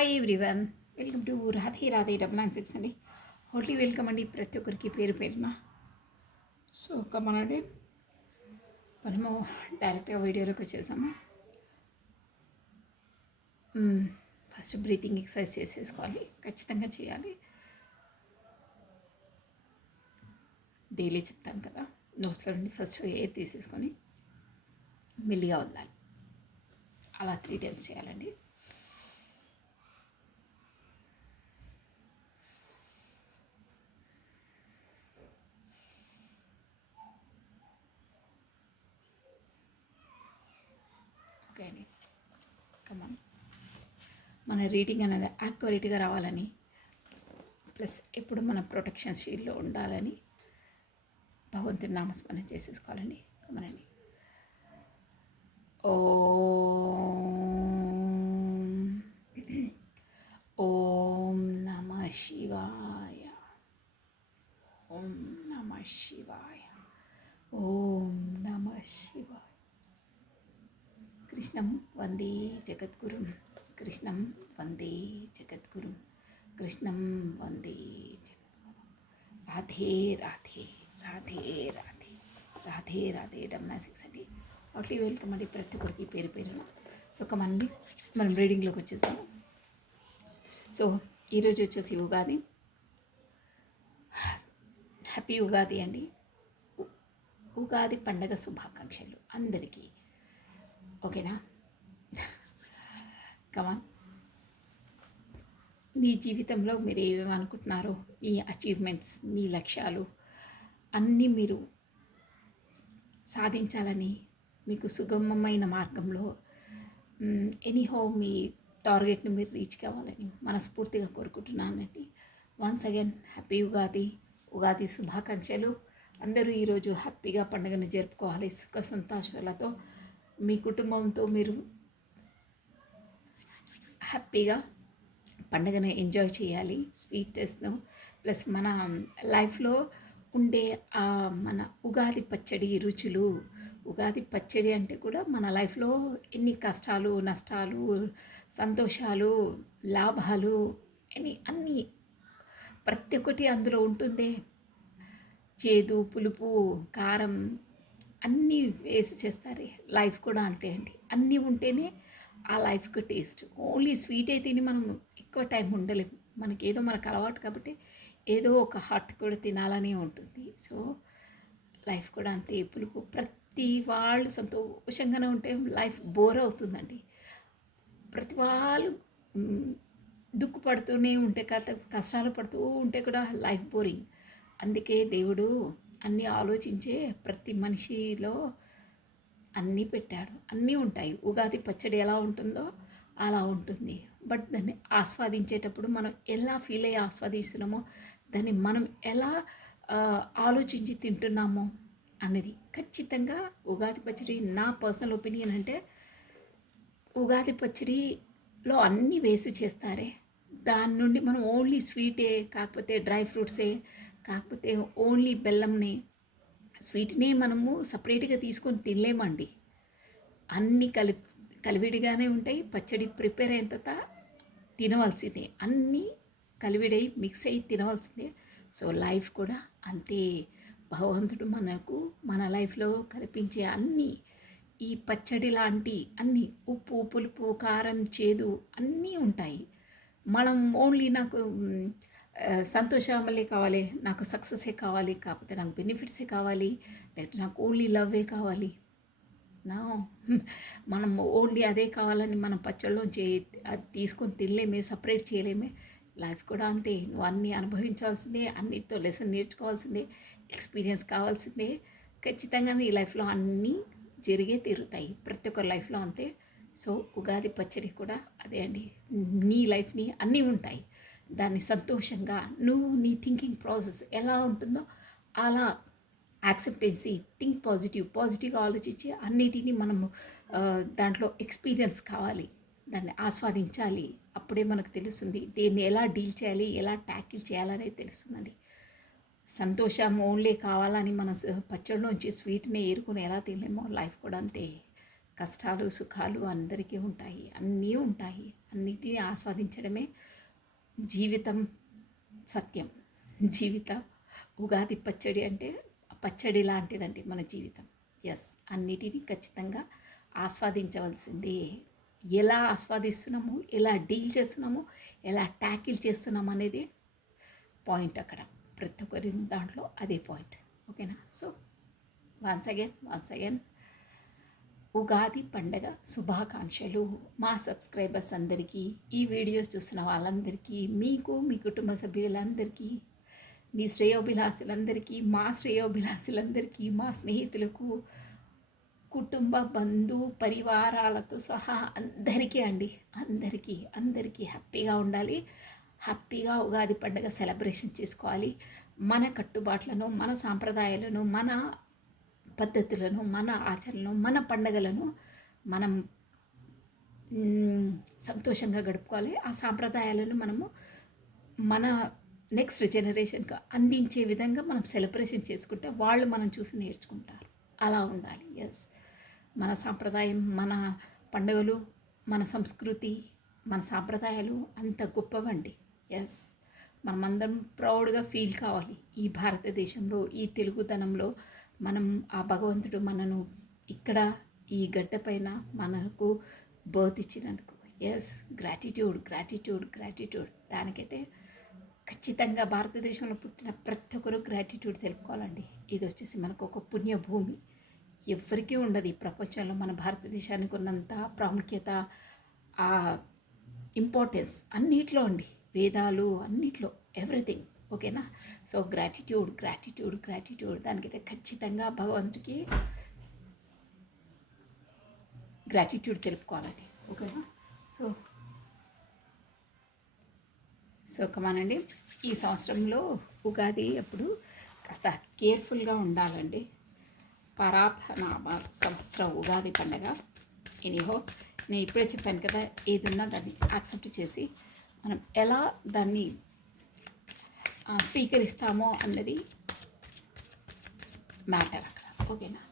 Hi everyone, welcome to Radhe Radhe 996 అండి. హోట్లీ welcome అండి ప్రతి ఒక్కరికి పేరు పేరున. సో కమనండి, మనము డైరెక్ట్గా వీడియోలోకి వచ్చేసాము. ఫస్ట్ బ్రీతింగ్ ఎక్సర్సైజ్ చేసేసుకోవాలి, ఖచ్చితంగా చేయాలి. డైలీ చెప్తాను కదా, నోట్స్లో నుండి ఫస్ట్ ఎయిర్ తీసేసుకొని మెల్లిగా వదలాలి. అలా 3 times చేయాలండి. ఓకే అండి, కమాన్. మన రీడింగ్ అనేది యాక్యురేట్గా రావాలని, ప్లస్ ఎప్పుడు మన ప్రొటెక్షన్ షీల్డ్లో ఉండాలని భగవంతుని నామస్మరణ చేసేసుకోవాలండి. కమనండి. ఓం నమ శివాయ, ఓం నమ శివాయ, ఓం నమ శివాయ. కృష్ణం వందే జగద్గురుం, కృష్ణం వందే జగద్గురుం, కృష్ణం వందే జగద్గురుం. రాధే రాధే రాధే రాధే రాధే రాధే 996 అండి. అట్లీ వెల్కమ్ అండి ప్రతి ఒక్కరికి పేరు పేరు. సో కమండి, మనం రీడింగ్లోకి వచ్చేసాము. సో ఈరోజు వచ్చేసి ఉగాది. హ్యాపీ ఉగాది అండి. ఉగాది పండగ శుభాకాంక్షలు అందరికీ. ఓకేనా? కమాన్. మీ జీవితంలో మీరు ఏమేమి అనుకుంటున్నారో, మీ అచీవ్మెంట్స్, మీ లక్ష్యాలు అన్నీ మీరు సాధించాలని, మీకు సుగమమైన మార్గంలో ఎనీహౌ మీ టార్గెట్ని మీరు రీచ్ కావాలని మనస్ఫూర్తిగా కోరుకుంటున్నానండి. Once again happy Ugadi, Ugadi శుభాకాంక్షలు. అందరూ ఈరోజు హ్యాపీగా పండుగను జరుపుకోవాలి, సుఖ సంతోషాలతో మీ కుటుంబంతో మీరు హ్యాపీగా పండుగను ఎంజాయ్ చేయాలి. స్వీట్నెస్ను ప్లస్ మన లైఫ్లో ఉండే మన ఉగాది పచ్చడి రుచులు. ఉగాది పచ్చడి అంటే కూడా మన లైఫ్లో ఎన్ని కష్టాలు, నష్టాలు, సంతోషాలు, లాభాలు అన్నీ ప్రతి ఒక్కటి అందులో ఉంటుంది. చేదు, పులుపు, కారం అన్నీ వేసి చేస్తారు. లైఫ్ కూడా అంతే అండి, అన్నీ ఉంటేనే ఆ లైఫ్కి టేస్ట్. ఓన్లీ స్వీట్ అయితేనే మనం ఎక్కువ టైం ఉండలేము. మనకి ఏదో మనకు అలవాటు కాబట్టి ఏదో ఒక హాట్ కూడా తినాలనే ఉంటుంది. సో లైఫ్ కూడా అంతే. పులుపు ప్రతి వాళ్ళు సంతోషంగానే ఉంటే లైఫ్ బోర్ అవుతుందండి. ప్రతి వాళ్ళు దుఃఖపడుతూనే ఉంటే, కష్టాలు పడుతూ ఉంటే కూడా లైఫ్ బోరింగ్. అందుకే దేవుడు అన్నీ ఆలోచించే ప్రతి మనిషిలో అన్నీ పెట్టాడు. అన్నీ ఉంటాయి. ఉగాది పచ్చడి ఎలా ఉంటుందో అలా ఉంటుంది. బట్ దాన్ని ఆస్వాదించేటప్పుడు మనం ఎలా ఫీల్ అయ్యి ఆస్వాదిస్తున్నామో, దాన్ని మనం ఎలా ఆలోచించి తింటున్నామో అనేది ఖచ్చితంగా. ఉగాది పచ్చడి నా పర్సనల్ ఒపీనియన్ అంటే, ఉగాది పచ్చడిలో అన్నీ వేసి చేస్తారే, దాని నుండి మనం ఓన్లీ స్వీటే కాకపోతే డ్రై ఫ్రూట్సే కాకపోతే ఓన్లీ బెల్లంని స్వీట్నే మనము సపరేట్గా తీసుకొని తినలేమండి. అన్నీ కలివిడిగానే ఉంటాయి. పచ్చడి ప్రిపేర్ అయిన తర్వాత తినవలసిందే, అన్నీ కలివిడై మిక్స్ అయ్యి తినవలసిందే. సో లైఫ్ కూడా అంతే. భగవంతుడు మనకు మన లైఫ్లో కల్పించే అన్నీ ఈ పచ్చడి లాంటి అన్నీ, ఉప్పు, పులుపు, కారం, చేదు అన్నీ ఉంటాయి. మనం ఓన్లీ నాకు సంతోషాలే కావాలి, నాకు సక్సెసే కావాలి, కాకపోతే నాకు బెనిఫిట్సే కావాలి, లేకపోతే నాకు ఓన్లీ లవ్వే కావాలి. నా మనం ఓన్లీ అదే కావాలని మనం పచ్చళ్ళలోంచి అది తీసుకొని తినలేమే, సపరేట్ చేయలేమే. లైఫ్ కూడా అంతే. నువ్వు అన్నీ అనుభవించాల్సిందే, అన్నిటితో లెసన్ నేర్చుకోవాల్సిందే, ఎక్స్పీరియన్స్ కావాల్సిందే. ఖచ్చితంగా నీ లైఫ్లో అన్నీ జరిగే తీరుతాయి. ప్రతి ఒక్కరి లైఫ్లో అంతే. సో ఉగాది పచ్చడి కూడా అదే అండి. నీ లైఫ్ని అన్నీ ఉంటాయి, దాన్ని సంతోషంగా నువ్వు నీ థింకింగ్ ప్రాసెస్ ఎలా ఉంటుందో అలా యాక్సెప్టెన్సీ, థింక్ పాజిటివ్గా ఆలోచించి అన్నిటినీ మనము దాంట్లో ఎక్స్పీరియన్స్ కావాలి, దాన్ని ఆస్వాదించాలి. అప్పుడే మనకు తెలుస్తుంది దీన్ని ఎలా డీల్ చేయాలి, ఎలా ట్యాకిల్ చేయాలనేది తెలుస్తుందండి. సంతోషం ఓన్లీ కావాలని మన పచ్చడిలోంచి స్వీట్ని ఏరుకొని ఎలా తినలేమో లైఫ్ కూడా అంతే. కష్టాలు సుఖాలు అందరికీ ఉంటాయి, అన్నీ ఉంటాయి. అన్నిటినీ ఆస్వాదించడమే జీవితం. సత్యం. జీవిత ఉగాది పచ్చడి అంటే పచ్చడి లాంటిదండి మన జీవితం. ఎస్, అన్నిటినీ ఖచ్చితంగా ఆస్వాదించవలసిందే. ఎలా ఆస్వాదిస్తున్నాము, ఎలా డీల్ చేస్తున్నాము, ఎలా ట్యాకిల్ చేస్తున్నాము అనేది పాయింట్ అక్కడ. ప్రతి ఒక్కరి దాంట్లో అదే పాయింట్. ఓకేనా? సో వన్స్ అగైన్ ఉగాది పండగ శుభాకాంక్షలు మా సబ్స్క్రైబర్స్ అందరికీ, ఈ వీడియోస్ చూస్తున్న వాళ్ళందరికీ, మీకు మీ కుటుంబ సభ్యులందరికీ, మీ శ్రేయోభిలాషులందరికీ, మా శ్రేయోభిలాషులందరికీ, మా స్నేహితులకు, కుటుంబ బంధు పరివారాలతో సహా అందరికీ అండి, అందరికీ హ్యాపీగా ఉండాలి. హ్యాపీగా ఉగాది పండుగ సెలబ్రేషన్ చేసుకోవాలి. మన కట్టుబాట్లను, మన సాంప్రదాయాలను, మన పద్ధతులను, మన ఆచరణను, మన పండుగలను మనం సంతోషంగా గడుపుకోవాలి. ఆ సాంప్రదాయాలను మనము మన నెక్స్ట్ జనరేషన్కి అందించే విధంగా మనం సెలబ్రేషన్ చేసుకుంటే వాళ్ళు మనం చూసి నేర్చుకుంటారు. అలా ఉండాలి. ఎస్, మన సాంప్రదాయం, మన పండుగలు, మన సంస్కృతి, మన సాంప్రదాయాలు అంత గొప్పవండి. ఎస్, మనమందరం ప్రౌడ్గా ఫీల్ కావాలి. ఈ భారతదేశంలో, ఈ తెలుగుతనంలో మనం ఆ భగవంతుడు మనను ఇక్కడ ఈ గడ్డ పైన మనకు బర్త్ ఇచ్చినందుకు ఎస్, గ్రాటిట్యూడ్. దానికైతే ఖచ్చితంగా భారతదేశంలో పుట్టిన ప్రతి ఒక్కరు గ్రాటిట్యూడ్ తెలుపుకోవాలండి. ఇది వచ్చేసి మనకు ఒక పుణ్యభూమి. ఎవరికీ ఉండదు ఈ ప్రపంచంలో మన భారతదేశానికి ఉన్నంత ప్రాముఖ్యత, ఆ ఇంపార్టెన్స్ అన్నిట్లో అండి, వేదాలు అన్నిట్లో, ఎవ్రీథింగ్. ఓకేనా? So gratitude. దానికైతే ఖచ్చితంగా భగవంతుడికి గ్రాటిట్యూడ్ తెలుపుకోవాలండి. ఓకేనా? సో కమానండి, ఈ సంవత్సరంలో ఉగాది అప్పుడు కాస్త కేర్ఫుల్గా ఉండాలండి. పరాభనామ సంవత్సర ఉగాది పండగ. ఎనీహో, నేను ఇప్పుడే చెప్పాను కదా, ఏదున్నా దాన్ని యాక్సెప్ట్ చేసి మనం ఎలా దాన్ని స్వీకరిస్తామో అన్నది మ్యాటర్ అక్కడ. ఓకేనా?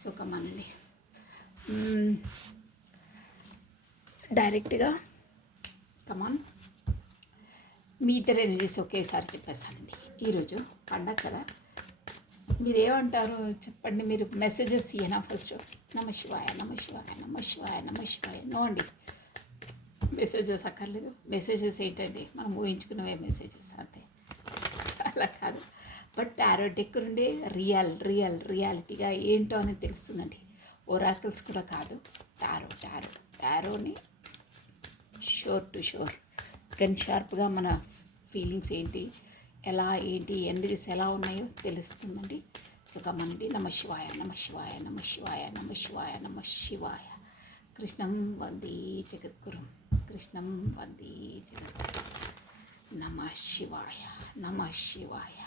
సో కమానండి, డైరెక్ట్గా కమాన్, మీ ఇద్దరు ఎనర్జీస్ ఒకేసారి చెప్పేస్తానండి. ఈరోజు పండగ కదా, మీరేమంటారు చెప్పండి. మీరు మెసేజెస్ ఇయ్యనా ఫస్ట్? నమ శివాయ. నో అండి, మెసేజెస్ అక్కర్లేదు. మెసేజెస్ ఏంటండి, మనం ఊహించుకున్నవే మెసేజెస్, అంతే. అలా కాదు, బట్ టారో డెక్ నుండి రియాలిటీగా ఏంటో అనేది తెలుస్తుందండి. ఒరాకిల్స్ కూడా కాదు, టారోని షోర్ గన్ షార్ప్గా మన ఫీలింగ్స్ ఏంటి, ఎలా ఏంటి ఎనర్జీస్ ఎలా ఉన్నాయో తెలుస్తుందండి. సో కమనండి, నమ శివాయ. కృష్ణం వందే జగద్గురు. నమ శివాయ.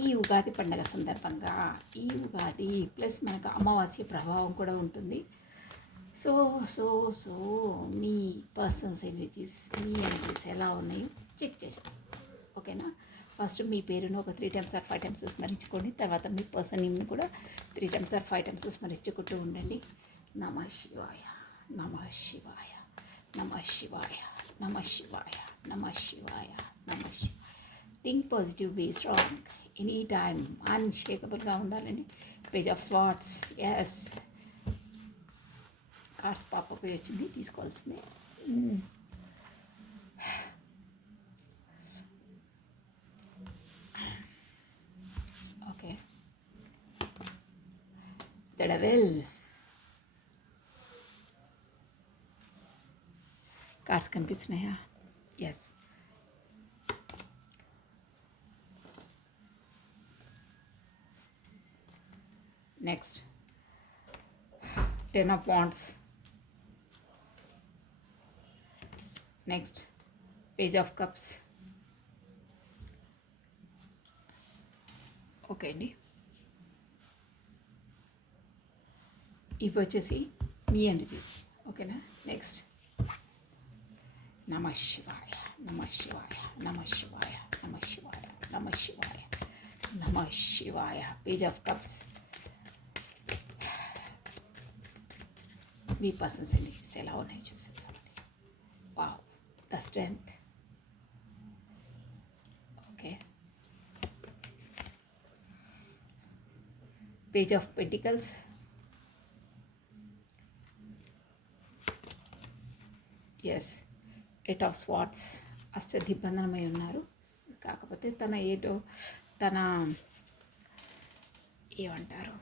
ఈ ఉగాది పండుగ సందర్భంగా, ఈ ఉగాది ప్లస్ మనకు అమావాస్య ప్రభావం కూడా ఉంటుంది. సో మీ పర్సన్స్ ఎనర్జీస్, మీ ఎనర్జీస్ ఎలా ఉన్నాయో చెక్ చేసేస్తాం. ఓకేనా? ఫస్ట్ మీ పేరును ఒక 3 times or 5 times స్మరించుకోండి. తర్వాత మీ పర్సన్ నేమ్ని కూడా 3 times or 5 times స్మరించుకుంటూ ఉండండి. Namah Shivaya. Think positive, be strong, any time అన్షేకబుల్గా ఉండాలండి. Page of swords. Yes, cards పాప పోయి వచ్చింది, తీసుకోవాల్సిందే. Okay, the devil. కార్డ్స్ కనిపిస్తున్నాయా? Yes. Next 10 of Wands. Next page of cups. Okay అండి, ఇవి వచ్చేసి మీ ఎనర్జీస్. ఓకేనా? Next Namah Shivaya. Page of cups. మీ పర్సన్స్ ఎనర్జీస్ ఎలా ఉన్నాయి చూసేసామండి. Wow, the strength. Okay, page of pentacles, yes, eight of swords, అష్టదిగ్బంధనమై ఉన్నారు. కాకపోతే తన ఏటో తన ఏమంటారు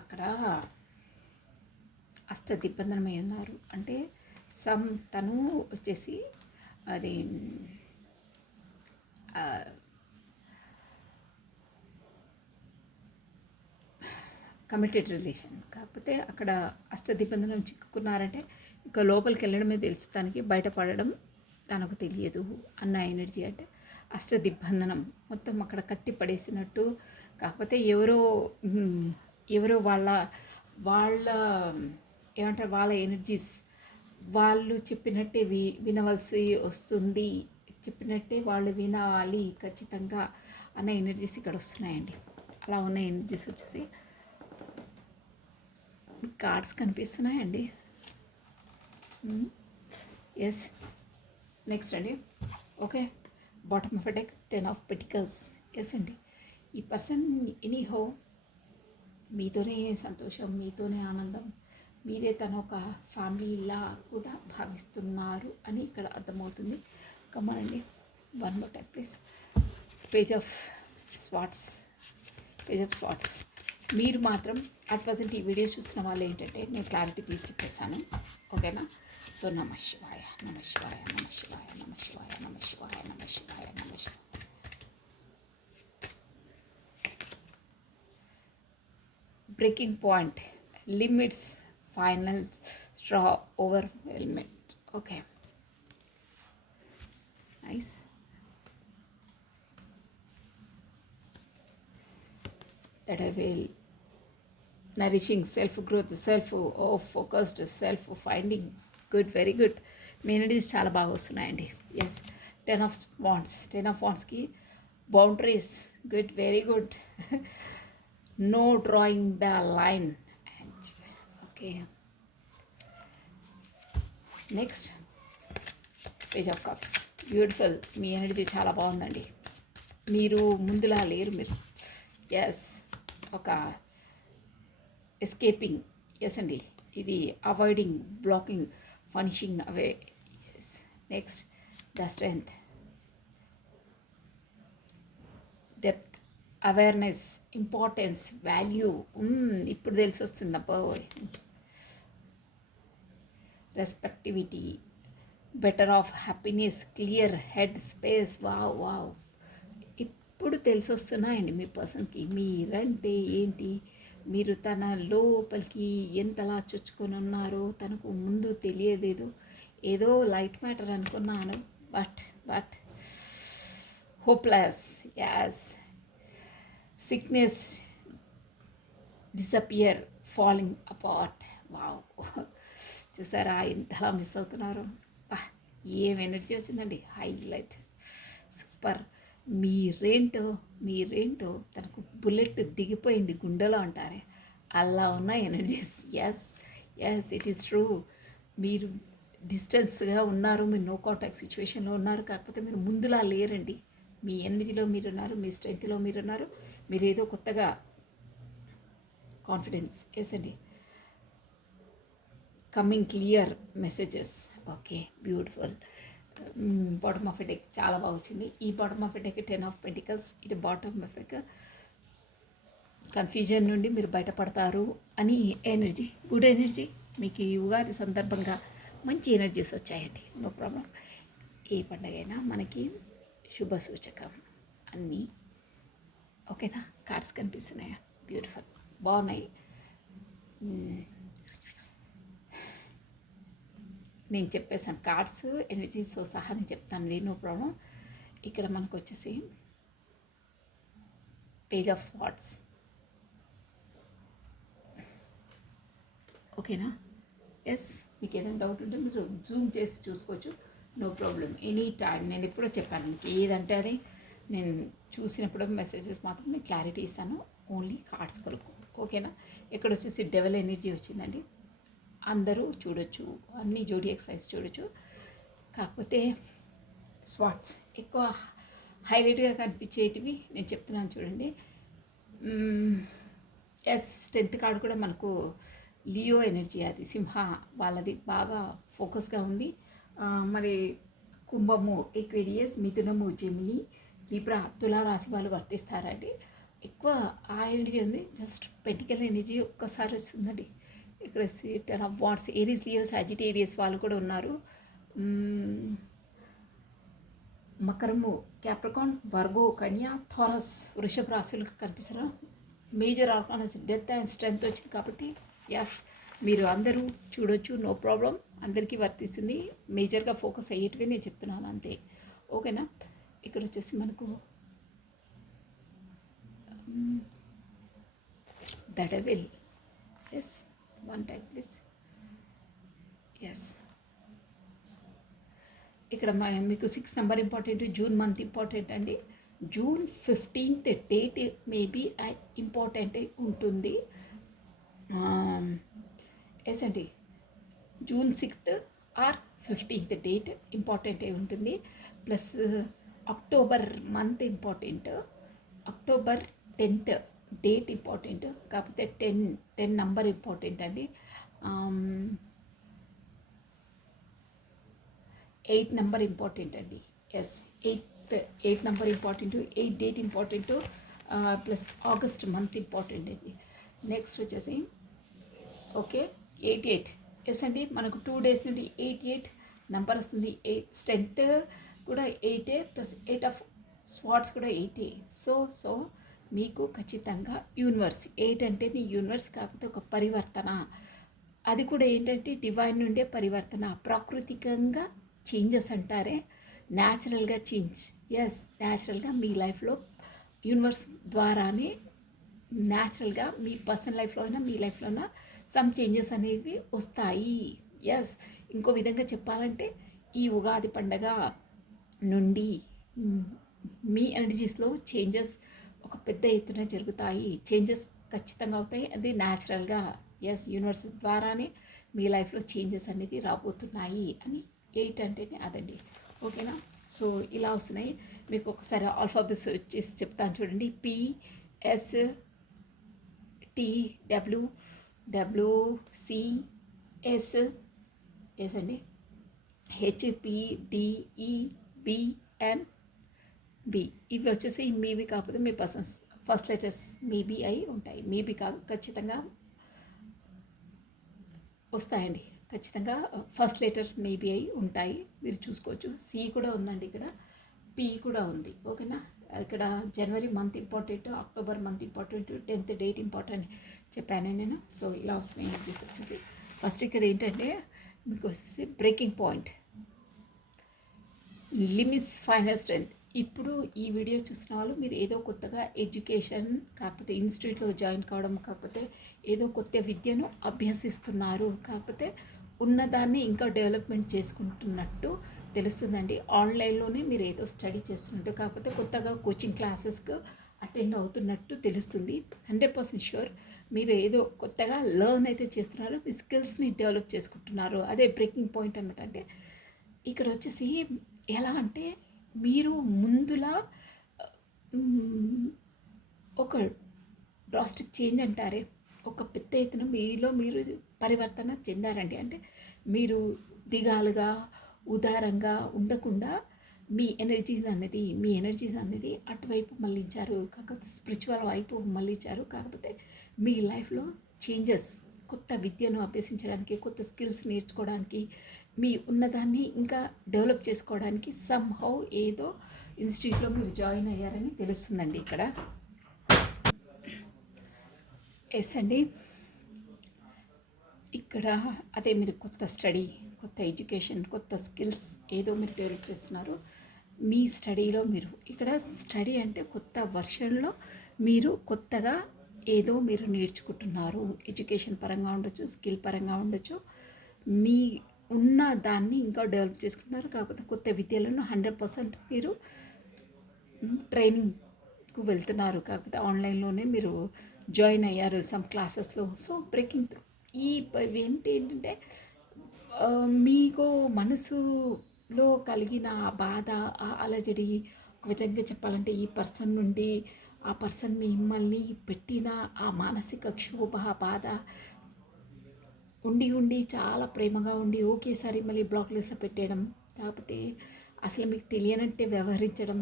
అక్కడ అష్టదిగ్బంధనమై ఉన్నారు అంటే తను వచ్చేసి అది కమిటెడ్ రిలేషన్. కాకపోతే అక్కడ అష్టదిగ్బంధనం చిక్కుకున్నారంటే ఇక లోపలికి వెళ్ళడమే తెలుసు, తనకి బయటపడడం తనకు తెలియదు అన్న ఎనర్జీ. అంటే అష్టదిగ్బంధనం మొత్తం అక్కడ కట్టి పడేసినట్టు. కాకపోతే ఎవరో వాళ్ళ వాళ్ళ ఏమంటారు వాళ్ళ ఎనర్జీస్ వాళ్ళు చెప్పినట్టే వినవలసి వస్తుంది, చెప్పినట్టే వాళ్ళు వినాలి ఖచ్చితంగా అన్న ఎనర్జీస్ ఇక్కడ వస్తున్నాయండి. అలా ఉన్న ఎనర్జీస్ వచ్చేసి కార్డ్స్ కనిపిస్తున్నాయండి. ఎస్, నెక్స్ట్ అండి. Okay, bottom of deck 10 of pentacles. Yes అండి, ఈ పర్సన్ ఎనీహో మీతోనే సంతోషం, మీతోనే ఆనందం, మీరే తన ఒక ఫ్యామిలీలా కూడా భావిస్తున్నారు అని ఇక్కడ అర్థమవుతుంది. కమ్మనండి, one more time please. Page of swords, page of swords. మీరు మాత్రం అట్ ప్రజెంట్ ఈ వీడియో చూసిన వాళ్ళు ఏంటంటే నేను క్లారిటీ తీసి చెప్పేస్తాను, ఓకేనా? సో నమ Shivaya, Namah Shivaya, Namah Shivaya, Namah Shivaya, Namah Shivaya, Namah Shivaya, Namah Shivaya. Breaking point, limits, final straw, overwhelment. Okay, nice. That I will nourishing, self growth, self focused, self finding. Good, very good. మీ ఎనర్జీస్ చాలా బాగా వస్తున్నాయండి. ఎస్, 10 ఆఫ్ వాండ్స్, 10 ఆఫ్ వాండ్స్కి boundaries. Good, very good. No drawing the line. Okay, next page of cups. Beautiful. మీ energy చాలా బాగుందండి. మీరు ముందులా లేరు మీరు. ఎస్, ఒక ఎస్కేపింగ్. ఎస్ అండి, ఇది అవాయిడింగ్, బ్లాకింగ్, ఫనిషింగ్ అవే. Yes, next the strength, depth, awareness, importance, value. ఇప్పుడు తెలిసి వస్తుంది అబ్బో. Receptivity, better of happiness, clear head space. Wow wow, ఇప్పుడు తెలిసి వస్తున్నాయండి మీ పర్సన్కి మీరంటే ఏంటి, మీరు తన లోపలికి ఎంతలా చొచ్చుకొని ఉన్నారో తనకు ముందు తెలియలేదు. ఏదో లైట్ మ్యాటర్ అనుకున్నాను, but hopeless. As, sickness, disappear, falling apart. Wow, చూసారా ఎంతలా మిస్ అవుతున్నారు. ఏం ఎనర్జీ వచ్చిందండి, హైలైట్, సూపర్. మీరేంటో తనకు బుల్లెట్ దిగిపోయింది గుండెలో అంటారే, అలా ఉన్న energies. Yes, it is true. మీరు డిస్టెన్స్గా ఉన్నారు, మీరు నో కాంటాక్ట్ సిచ్యువేషన్లో ఉన్నారు. కాకపోతే మీరు ముందులా లేరండి. మీ ఎనర్జీలో మీరున్నారు, మీ స్ట్రెంగ్త్లో మీరున్నారు. మీరు ఏదో కొత్తగా కాన్ఫిడెన్స్. ఎస్ అండి, coming clear messages. Okay, beautiful. Bottom of deck చాలా బాగా వచ్చింది. ఈ bottom of deck 10 of pentacles. ఇటు బాటమ్ ఆఫ్ డెక్ కన్ఫ్యూజన్ నుండి మీరు బయటపడతారు అని ఎనర్జీ, గుడ్ ఎనర్జీ. మీకు ఈ ఉగాది సందర్భంగా మంచి ఎనర్జీస్ వచ్చాయండి. No problem. ఏ పండుగ అయినా మనకి శుభ సూచకం అన్నీ. ఓకేనా? కార్డ్స్ కనిపిస్తున్నాయా? బ్యూటిఫుల్, బాగున్నాయి. నేను చెప్పేసాను కార్డ్స్ ఎనర్జీస్ సహా నేను చెప్తాను, నో ప్రాబ్లం. ఇక్కడ మనకు వచ్చేసి పేజ్ ఆఫ్ స్పాట్స్. ఓకేనా? ఎస్, మీకు ఏదైనా డౌట్ ఉంటే మీరు జూమ్ చేసి చూసుకోవచ్చు, నో ప్రాబ్లం, ఎనీ టైం. నేను ఎప్పుడో చెప్పాను మీకు ఏదంటే అది నేను చూసినప్పుడు మెసేజెస్ మాత్రం నేను క్లారిటీ ఇస్తాను, ఓన్లీ కార్డ్స్ కొరకు. ఓకేనా? ఇక్కడ వచ్చేసి డెవల్ ఎనర్జీ వచ్చిందండి. అందరూ చూడొచ్చు, అన్ని జోడియాక్ సైన్స్ చూడొచ్చు. కాకపోతే స్పాట్స్ ఎక్కువ హైలైట్గా కనిపించేటివి నేను చెప్తున్నాను చూడండి. ఎస్, 10th కార్డు కూడా మనకు లియో ఎనర్జీ, అది సింహ వాళ్ళది బాగా ఫోకస్గా ఉంది. మరి కుంభము ఎక్వేరియస్, మిథునము జెమిని, లిబ్రా తులారాశి వాళ్ళు వర్తిస్తారండి. ఎక్కువ ఆ ఎనర్జీ ఉంది. జస్ట్ పెంటికల్ ఎనర్జీ ఒక్కసారి వస్తుందండి. ఇక్కడ 10 of wands, Aries Leo Sagittarius వాళ్ళు కూడా ఉన్నారు. మకరము క్యాప్రికాన్, వర్గో కన్యా, థారస్ వృషభ రాశులు కనిపిస్తారు. మేజర్ ఆర్గానస్ డెత్ అండ్ స్ట్రెంగ్త్ వచ్చింది కాబట్టి ఎస్, మీరు అందరూ చూడొచ్చు, నో ప్రాబ్లం, అందరికీ వర్తిస్తుంది. మేజర్గా ఫోకస్ అయ్యేటివి నేను చెప్తున్నాను అంతే, ఓకేనా. ఇక్కడ వచ్చేసి మనకు the devil, yes, one time please, yes. ఇక్కడ మీకు 6 number important, June month important అండి. June 15th date maybe important ఉంటుంది. ఎస్ అండి, June 6th or 15th date important అయి ఉంటుంది. Plus October month important, October 10th date important. కాకపోతే 10 number important అండి. 8 number important అండి. Yes, 8 number important, 8 date important, plus August month important అండి. Next వచ్చేసి okay 88, yes అండి, మనకు 2 days నుండి 88 నెంబర్ వస్తుంది. 8 స్ట్రెంగ్త్ కూడా 8 ప్లస్ 8 ఆఫ్ స్వాట్స్ కూడా 8. సో మీకు ఖచ్చితంగా యూనివర్స్ 8 అంటే నీ యూనివర్స్, కాకపోతే ఒక పరివర్తన, అది కూడా ఏంటంటే డివైన్ నుండే పరివర్తన, ప్రాకృతికంగా చేంజెస్ అంటారే, న్యాచురల్గా చేంజ్. ఎస్, న్యాచురల్గా మీ లైఫ్లో యూనివర్స్ ద్వారానే న్యాచురల్గా మీ పర్సనల్ లైఫ్లో అయినా మీ లైఫ్లో అయినా సమ్ చేంజెస్ అనేవి వస్తాయి. ఎస్, ఇంకో విధంగా చెప్పాలంటే ఈ ఉగాది పండగ నుండి మీ ఎనర్జీస్లో చేంజెస్ ఒక పెద్ద ఎత్తున జరుగుతాయి. చేంజెస్ ఖచ్చితంగా అవుతాయి, అది న్యాచురల్గా. ఎస్, యూనివర్స్ ద్వారానే మీ లైఫ్లో చేంజెస్ అనేది రాబోతున్నాయి అని 8 అంటేనే అదండి, ఓకేనా. సో ఇలా వస్తున్నాయి. మీకు ఒకసారి ఆల్ఫాబెట్స్ వచ్చేసి చెప్తాను చూడండి. పిఎస్ TWWCS, ఎస్ అండి, HPDEBNB. ఇవి వచ్చేసి మీవి, కాకపోతే మీ పర్సన్స్ ఫస్ట్ లెటర్స్ మేబీ అయి ఉంటాయి. మేబీ కాదు, ఖచ్చితంగా వస్తాయండి. ఖచ్చితంగా ఫస్ట్ లెటర్ మేబీ అయి ఉంటాయి, మీరు చూసుకోవచ్చు. సి కూడా ఉందండి, ఇక్కడ పి కూడా ఉంది, ఓకేనా. ఇక్కడ జనవరి month important, October month important, 10th date important చెప్పాను నేను. సో ఇలా వస్తున్నాయి ఎనర్జీస్ వచ్చేసి. ఫస్ట్ ఇక్కడ ఏంటంటే మీకు వచ్చేసి breaking point, limits, final strength. ఇప్పుడు ఈ వీడియో చూసిన వాళ్ళు మీరు ఏదో కొత్తగా ఎడ్యుకేషన్, కాకపోతే ఇన్స్టిట్యూట్లో జాయిన్ కావడం, కాకపోతే ఏదో కొత్త విద్యను అభ్యసిస్తున్నారు, కాకపోతే ఉన్నదాన్ని ఇంకా డెవలప్మెంట్ చేసుకుంటున్నట్టు తెలుస్తుందండి. ఆన్లైన్లోనే మీరు ఏదో స్టడీ చేస్తున్నట్టు, కాకపోతే కొత్తగా కోచింగ్ క్లాసెస్కు అటెండ్ అవుతున్నట్టు తెలుస్తుంది. 100% షూర్ మీరు ఏదో కొత్తగా లెర్న్ అయితే చేస్తున్నారు, మీ స్కిల్స్ని డెవలప్ చేసుకుంటున్నారు. అదే బ్రేకింగ్ పాయింట్ అనమాట. అంటే ఇక్కడ వచ్చేసి ఎలా అంటే మీరు ముందులా ఒక డ్రాస్టిక్ చేంజ్ అంటారే, ఒక పెద్ద ఎత్తున మీలో మీరు పరివర్తన చెందారండి. అంటే మీరు దిగాలుగా ఉదారంగా ఉండకుండా మీ ఎనర్జీస్ అనేది అటువైపు మళ్ళించారు, కాకపోతే స్పిరిచువల్ వైపు మళ్ళించారు. కాకపోతే మీ లైఫ్లో చేంజెస్, కొత్త విద్యను అభ్యసించడానికి, కొత్త స్కిల్స్ నేర్చుకోవడానికి, మీ ఉన్నదాన్ని ఇంకా డెవలప్ చేసుకోవడానికి సమ్హౌ ఏదో ఇన్స్టిట్యూట్లో మీరు జాయిన్ అయ్యారని తెలుస్తుందండి ఇక్కడ. ఎస్ అండి, ఇక్కడ అదే మీరు కొత్త స్టడీ, కొత్త ఎడ్యుకేషన్, కొత్త స్కిల్స్ ఏదో మీరు డెవలప్ చేస్తున్నారు. మీ స్టడీలో మీరు ఇక్కడ స్టడీ అంటే కొత్త వర్షన్లో మీరు కొత్తగా ఏదో మీరు నేర్చుకుంటున్నారు. ఎడ్యుకేషన్ పరంగా ఉండొచ్చు, స్కిల్ పరంగా ఉండొచ్చు. మీ ఉన్న దాన్ని ఇంకా డెవలప్ చేసుకుంటున్నారు. కాకపోతే కొత్త విద్యలను 100% మీరు ట్రైనింగ్కు వెళ్తున్నారు. కాకపోతే ఆన్లైన్లోనే మీరు జాయిన్ అయ్యారు సమ్ క్లాసెస్లో. సో బ్రేకింగ్ త్రూ ఏంటంటే మీకు మనసులో కలిగిన ఆ బాధ, ఆ అలజడి, ఒక విధంగా చెప్పాలంటే ఈ పర్సన్ నుండి ఆ పర్సన్ మిమ్మల్ని పెట్టిన ఆ మానసిక క్షోభ, బాధ ఉండి ఉండి చాలా ప్రేమగా ఉండి ఒకేసారి మళ్ళీ బ్లాక్ లిస్ట్‌లో పెట్టేయడం. కాకపోతే అసలు మీకు తెలియనట్టే వ్యవహరించడం.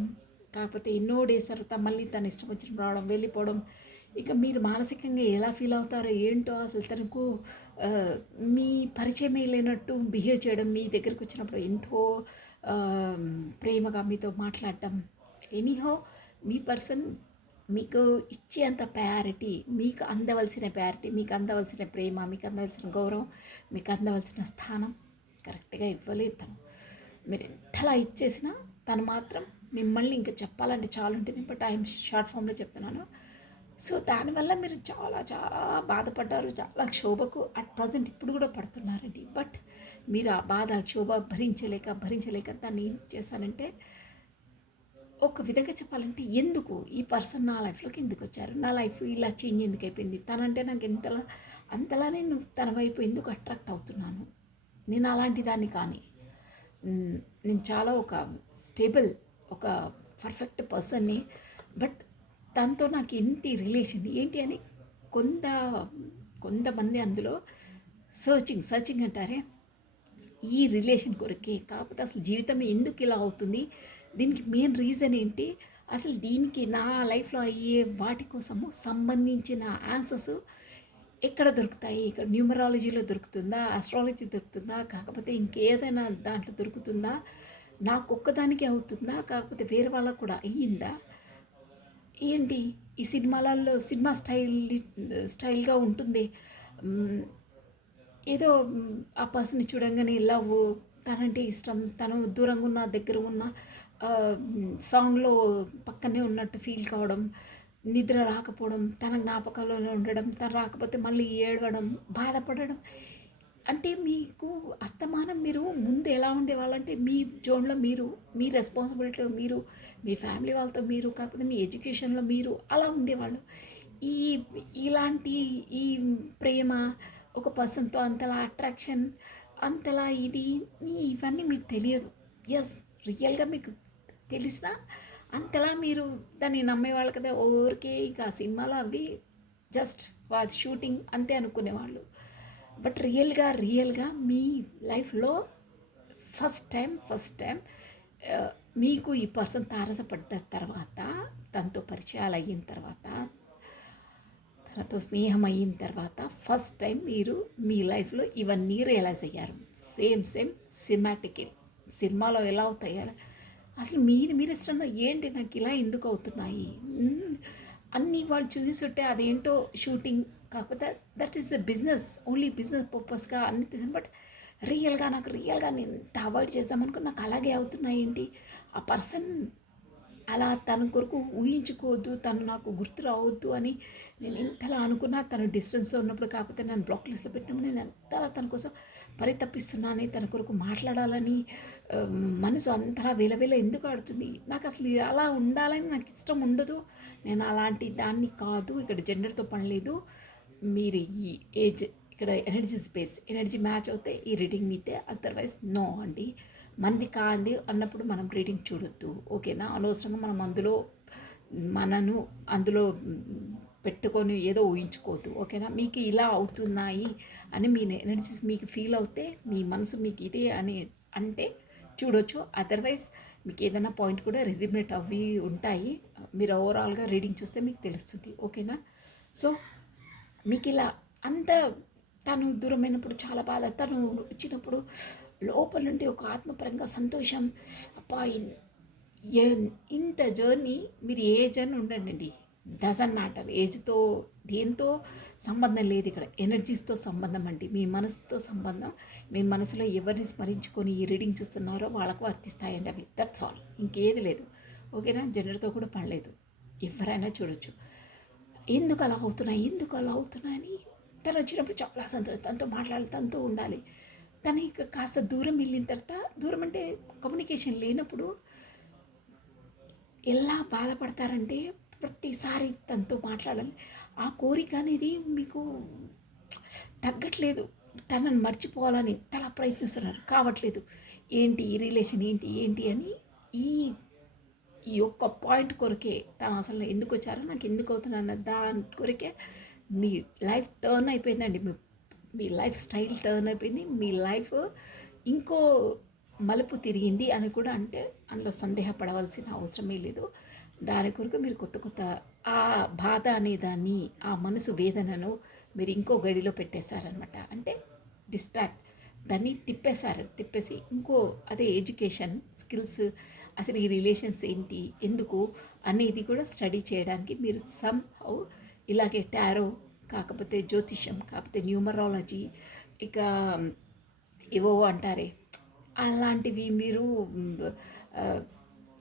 కాకపోతే ఎన్నో డేస్ తర్వాత మళ్ళీ తన ఇష్టం వచ్చినప్పుడు రావడం, వెళ్ళిపోవడం. ఇక మీరు మానసికంగా ఎలా ఫీల్ అవుతారో ఏంటో అసలు తనకు ఆహ్, మీ పరిచయమే లేనట్టు బిహేవ్ చేయడం. మీ దగ్గరకొచ్చినప్పుడు ఎంతో ఆహ్, ప్రేమగా మీతో మాట్లాడటం. ఎనీహౌ మీ పర్సన్ మీకు ఇచ్చేంత ప్రయారిటీ, మీకు అందవలసిన ప్రయారిటీ, మీకు అందవలసిన ప్రేమ, మీకు అందవలసిన గౌరవం, మీకు అందవలసిన స్థానం కరెక్ట్‌గా ఇవ్వలేదు తను. మీరు ఎంతలా ఇచ్చేసినా తను మాత్రం మిమ్మల్ని ఇంకా చెప్పాలంటే చాలా ఉంటుంది. బట్ ఐఎమ్ షార్ట్ ఫామ్‌లో చెప్తున్నాను. సో, దానివల్ల మీరు చాలా చాలా బాధపడ్డారు. చాలా క్షోభకు అట్ ప్రెజెంట్ ఇప్పుడు కూడా పడుతున్నారండి. బట్ మీరు ఆ బాధ, క్షోభ భరించలేక, భరించలేక దాన్ని ఏం చేశారంటే ఒక విధంగా చెప్పాలంటే ఎందుకు ఈ పర్సన్ నా లైఫ్‌లోకి ఎందుకొచ్చారు? నా లైఫ్ ఇలా చేంజ్ ఎందుకయిపోయింది? తనంటే నాకు ఎంతలా అంతలా నేను తన వైపు ఎందుకు అట్రాక్ట్ అవుతున్నాను? నేను అలాంటి దాన్ని కానీ. నేను చాలా ఒక స్టేబుల్, ఒక పర్ఫెక్ట్ పర్సన్‌ని. బట్ తనతో నాకు ఏంటి రిలేషన్ ఏంటి అని కొంత కొంతమంది అందులో సర్చింగ్ అంటారే ఈ రిలేషన్ కొరకే. కాకపోతే అసలు జీవితం ఎందుకు ఇలా అవుతుంది? దీనికి మెయిన్ రీజన్ ఏంటి? అసలు దీనికి నా లైఫ్‌లో అయ్యే వాటి కోసము సంబంధించిన ఆన్సర్స్ ఎక్కడ దొరుకుతాయి? ఇక్కడ న్యూమరాలజీలో దొరుకుతుందా? ఆస్ట్రాలజీ దొరుకుతుందా? కాకపోతే ఇంకేదైనా దాంట్లో దొరుకుతుందా? నాకొక్కదానికే అవుతుందా? కాకపోతే వేరే వాళ్ళకి కూడా అయ్యిందా? ఏంటి ఈ సినిమాలలో సినిమా స్టైల్‌గా ఉంటుంది. హ్మ్. ఏదో ఆ పర్సన్‌ని చూడంగానే లవ్వు, తనంటే ఇష్టం, తను దూరంగా ఉన్న, దగ్గరగా ఉన్న సాంగ్‌లో పక్కనే ఉన్నట్టు ఫీల్ కావడం, నిద్ర రాకపోవడం, తన జ్ఞాపకాల్లోనే ఉండడం, తను రాకపోతే మళ్ళీ ఏడవడం, బాధపడడం. అంటే మీకు అస్తమానం మీరు ముందు ఎలా ఉండేవాళ్ళంటే మీ జోన్‌లో మీరు, మీ రెస్పాన్సిబిలిటీలో మీరు, మీ ఫ్యామిలీ వాళ్ళతో మీరు, కాకపోతే మీ ఎడ్యుకేషన్‌లో మీరు అలా ఉండేవాళ్ళు. ఈ ఇలాంటి ఈ ప్రేమ ఒక పర్సన్‌తో అంతలా అట్రాక్షన్, అంతలా ఇది ఇవన్నీ మీకు తెలియదు. యెస్, రియల్‌గా మీకు తెలిసినా అంతలా మీరు దాన్ని నమ్మేవాళ్ళు కదా! ఊరికే ఇక సినిమాలో అవి జస్ట్ షూటింగ్ అంతే అనుకునేవాళ్ళు. బట్ రియల్‌గా మీ లైఫ్‌లో ఫస్ట్ టైం మీకు ఈ పర్సన్ తారసపడ్డ తర్వాత, తనతో పరిచయాలయిన తర్వాత, తనతో స్నేహం అయిన తర్వాత ఫస్ట్ టైం మీరు మీ లైఫ్‌లో ఇవన్నీ రియలైజ్ అయ్యారు. సేమ్ సినిమాటిక్ సినిమాలో ఎలా అవుతాయి అలా అసలు మీరు ఇష్టంగా ఏంటి నాకు ఇలా ఎందుకు అవుతున్నాయి? అన్నీ వాళ్ళు చూసుంటే అదేంటో షూటింగ్ కాకపోతే that is the business, only business పర్పస్‌గా అన్ని తీసాను. బట్ రియల్‌గా నేను ఇంత అవాయిడ్ చేద్దామనుకుని నాకు అలాగే అవుతున్నాయి ఏంటి? ఆ పర్సన్ అలా తన కొరకు ఊహించుకోవద్దు, తను నాకు గుర్తు రావద్దు అని నేను ఎంతలా అనుకున్నా తను డిస్టెన్స్‌లో ఉన్నప్పుడు కాకపోతే నన్ను బ్లాక్ లిస్ట్‌లో పెట్టినప్పుడు నేను ఎంతలా తన కోసం పరితపిస్తున్నానని, తన కొరకు మాట్లాడాలని మనసు అంతలా విలవిల ఎందుకు ఆడుతుంది? నాకసలు అలా ఉండాలని నాకు ఇష్టం ఉండదు. నేను అలాంటి దాన్ని కాదు. ఇక్కడ జెండర్‌తో పని లేదు. మీరు ఈ ఏజ్ ఇక్కడ ఎనర్జీ మ్యాచ్ అవుతే ఈ రీడింగ్ మీదే. అదర్‌వైజ్ నో అండి. మనది కాంది అన్నప్పుడు మనం రీడింగ్ చూడొద్దు. ఓకేనా? అనవసరంగా మనం మనను అందులో పెట్టుకొని ఏదో ఊహించుకోవద్దు. ఓకేనా? మీకు ఇలా అవుతున్నాయి అని మీ ఎనర్జీస్ మీకు ఫీల్ అవుతే, మీ మనసు మీకు ఇదే అని అంటే చూడొచ్చు. అదర్‌వైజ్ మీకు ఏదైనా పాయింట్ కూడా రెజొనేట్ అవ్వి ఉంటాయి. మీరు ఓవరాల్‌గా రీడింగ్ చూస్తే మీకు తెలుస్తుంది. ఓకేనా? సో, మీకిలా అంత తను దూరమైనప్పుడు చాలా బాధ. తను వచ్చినప్పుడు లోపల నుండి ఒక ఆత్మపరంగా సంతోషం. అబ్బా! ఇంత జర్నీ మీరు ఏ జర్నీ ఉండండండి. Doesn't matter. ఏజ్‌తో దేనితో సంబంధం లేదు ఇక్కడ. ఎనర్జీస్‌తో సంబంధం అండి. మీ మనసుతో సంబంధం. మీ మనసులో ఎవరిని స్మరించుకొని ఈ రీడింగ్ చూస్తున్నారో వాళ్ళకు వర్తిస్తాయండి అవి. That's all. ఇంకేది లేదు. ఓకేనా? జెండర్‌తో కూడా పని లేదు. ఎవరైనా చూడొచ్చు. ఎందుకు అలా అవుతున్నాయని తను వచ్చినప్పుడు చాలా సంతోషం. తనతో మాట్లాడాలి, తనతో ఉండాలి. తను ఇక కాస్త దూరం వెళ్ళిన తర్వాత దూరం అంటే కమ్యూనికేషన్ లేనప్పుడు ఎలా బాధపడతారంటే ప్రతిసారి తనతో మాట్లాడాలి. ఆ కోరిక అనేది మీకు తగ్గట్లేదు. తనని మర్చిపోవాలని చాలా ప్రయత్నిస్తున్నారు. కావట్లేదు. ఏంటి ఈ రిలేషన్ ఏంటి? ఏంటి? అని ఈ ఈ ఒక్క పాయింట్ కొరకే తను అసలు ఎందుకొచ్చారో, నాకు ఎందుకవుతున్నానన్న దాని కొరకే మీ లైఫ్ టర్న్ అయిపోయిందండి. మీ లైఫ్ స్టైల్ టర్న్ అయిపోయింది. మీ లైఫ్ ఇంకో మలుపు తిరిగింది అని కూడా అంటే అందులో సందేహపడవలసిన అవసరమే లేదు. దాని కొరకు మీరు కొత్త కొత్త ఆ బాధ అనే దాన్ని, ఆ మనసు వేదనను మీరు ఇంకో గడిలో పెట్టేశారనమాట. అంటే డిస్ట్రాక్ట్ దాన్ని తిప్పేశారు. తిప్పేసి ఇంకో అదే ఎడ్యుకేషన్, స్కిల్స్, అసలు ఈ రిలేషన్స్ ఏంటి, ఎందుకు అనేది కూడా స్టడీ చేయడానికి మీరు సమ్ హౌ ఇలాగే టారో, కాకపోతే జ్యోతిష్యం, కాకపోతే న్యూమరాలజీ, ఇక ఏవో అంటారే అలాంటివి మీరు ఆ,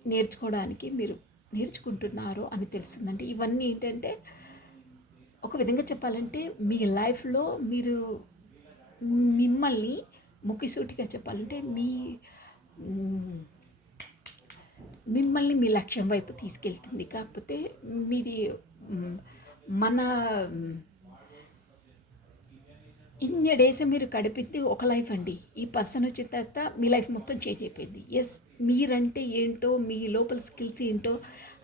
నేర్చుకోవడానికి మీరు నేర్చుకుంటున్నారు అని తెలుస్తుందండి. ఇవన్నీ ఏంటంటే ఒక విధంగా చెప్పాలంటే మీ లైఫ్లో మీరు మిమ్మల్ని ముక్కిసూటిగా చెప్పాలంటే మ్, మిమ్మల్ని మీ లక్ష్యం వైపు తీసుకెళ్తుంది. కాకపోతే మీది మ్, మన ఇన్ని డేస్ మీరు గడిపింది ఒక లైఫ్ అండి. ఈ పర్సన్ వచ్చిన తర్వాత మీ లైఫ్ మొత్తం చేంజ్ అయిపోయింది. ఎస్, మీరంటే ఏంటో, మీ లోపల స్కిల్స్ ఏంటో,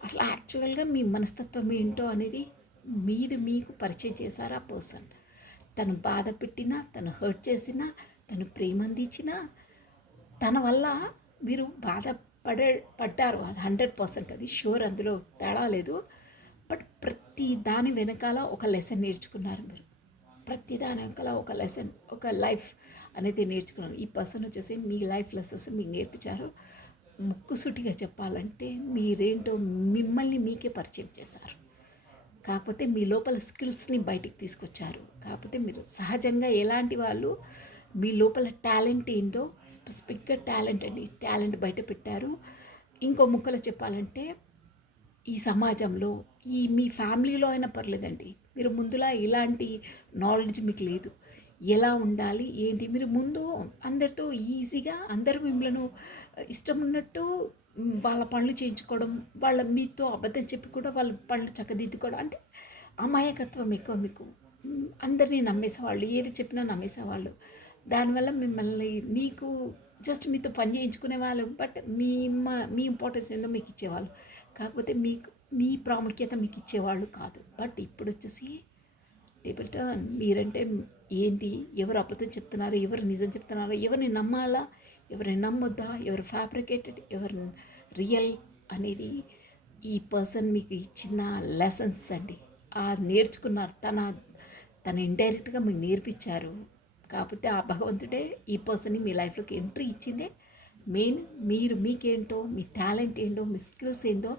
అసలు యాక్చువల్గా మీ మనస్తత్వం ఏంటో అనేది మీరు మీకు పరిచయం చేశారు ఆ పర్సన్. తను బాధ పెట్టినా, తను హర్ట్ చేసినా, తను ప్రేమ అందించినా, తన వల్ల మీరు పడ్డారు. అది 100% అది షూర్, అందులో తేడా లేదు. బట్ ప్రతి దాని వెనకాల ఒక లెసన్ నేర్చుకున్నారు మీరు. ప్రతి దాని వెనకాల ఒక లెసన్, ఒక లైఫ్ అనేది నేర్చుకున్నారు. ఈ పర్సన్ వచ్చేసి మీ లైఫ్ లెసన్స్ మీకు నేర్పించారు. ముక్కుసూటిగా చెప్పాలంటే మీరేంటో మిమ్మల్ని మీకే పరిచయం చేశారు. కాకపోతే మీ లోపల స్కిల్స్ని బయటికి తీసుకొచ్చారు. కాకపోతే మీరు సహజంగా ఎలాంటి వాళ్ళు, మీ లోపల టాలెంట్ ఏంటో స్పెసిఫిక్గా టాలెంట్ అండి, టాలెంట్ బయట పెట్టారు. ఇంకో ముక్కలో చెప్పాలంటే ఈ సమాజంలో మీ ఫ్యామిలీలో అయినా పర్లేదండి, మీరు ముందులా ఇలాంటి నాలెడ్జ్ మీకు లేదు. ఎలా ఉండాలి ఏంటి, మీరు ముందు అందరితో ఈజీగా అందరూ మిమ్మల్ని ఇష్టం ఉన్నట్టు వాళ్ళ పనులు చేయించుకోవడం, వాళ్ళ మీతో అబద్ధం చెప్పి కూడా వాళ్ళ పనులు చక్కదిద్దుకోవడం, అంటే అమాయకత్వం ఎక్కువ మీకు. అందరినీ నమ్మేసేవాళ్ళు, ఏది చెప్పినా నమ్మేసేవాళ్ళు. దానివల్ల మిమ్మల్ని మీకు జస్ట్ మీతో పని చేయించుకునే వాళ్ళు, బట్ మీ ఇంపార్టెన్స్ ఏందో మీకు ఇచ్చేవాళ్ళు. కాకపోతే మీకు మీ ప్రాముఖ్యత మీకు ఇచ్చేవాళ్ళు కాదు. బట్ ఇప్పుడు వచ్చేసి టేబుల్ టర్న్. మీరంటే ఏంటి, ఎవరు అబద్ధం చెప్తున్నారు, ఎవరు నిజం చెప్తున్నారు, ఎవరిని నమ్మాలా, ఎవరిని నమ్మొద్దా, ఎవరు ఫ్యాబ్రికేటెడ్, ఎవరు రియల్ అనేది ఈ పర్సన్ మీకు ఇచ్చిన లెసన్స్ అండి. ఆ నేర్చుకున్నారు, తన ఇండైరెక్ట్గా మీకు నేర్పించారు. కాకపోతే ఆ భగవంతుడే ఈ పర్సన్ని మీ లైఫ్లోకి ఎంట్రీ ఇచ్చిందే మెయిన్. మీరు మీకేంటో, మీ టాలెంట్ ఏంటో, మీ స్కిల్స్ ఏందో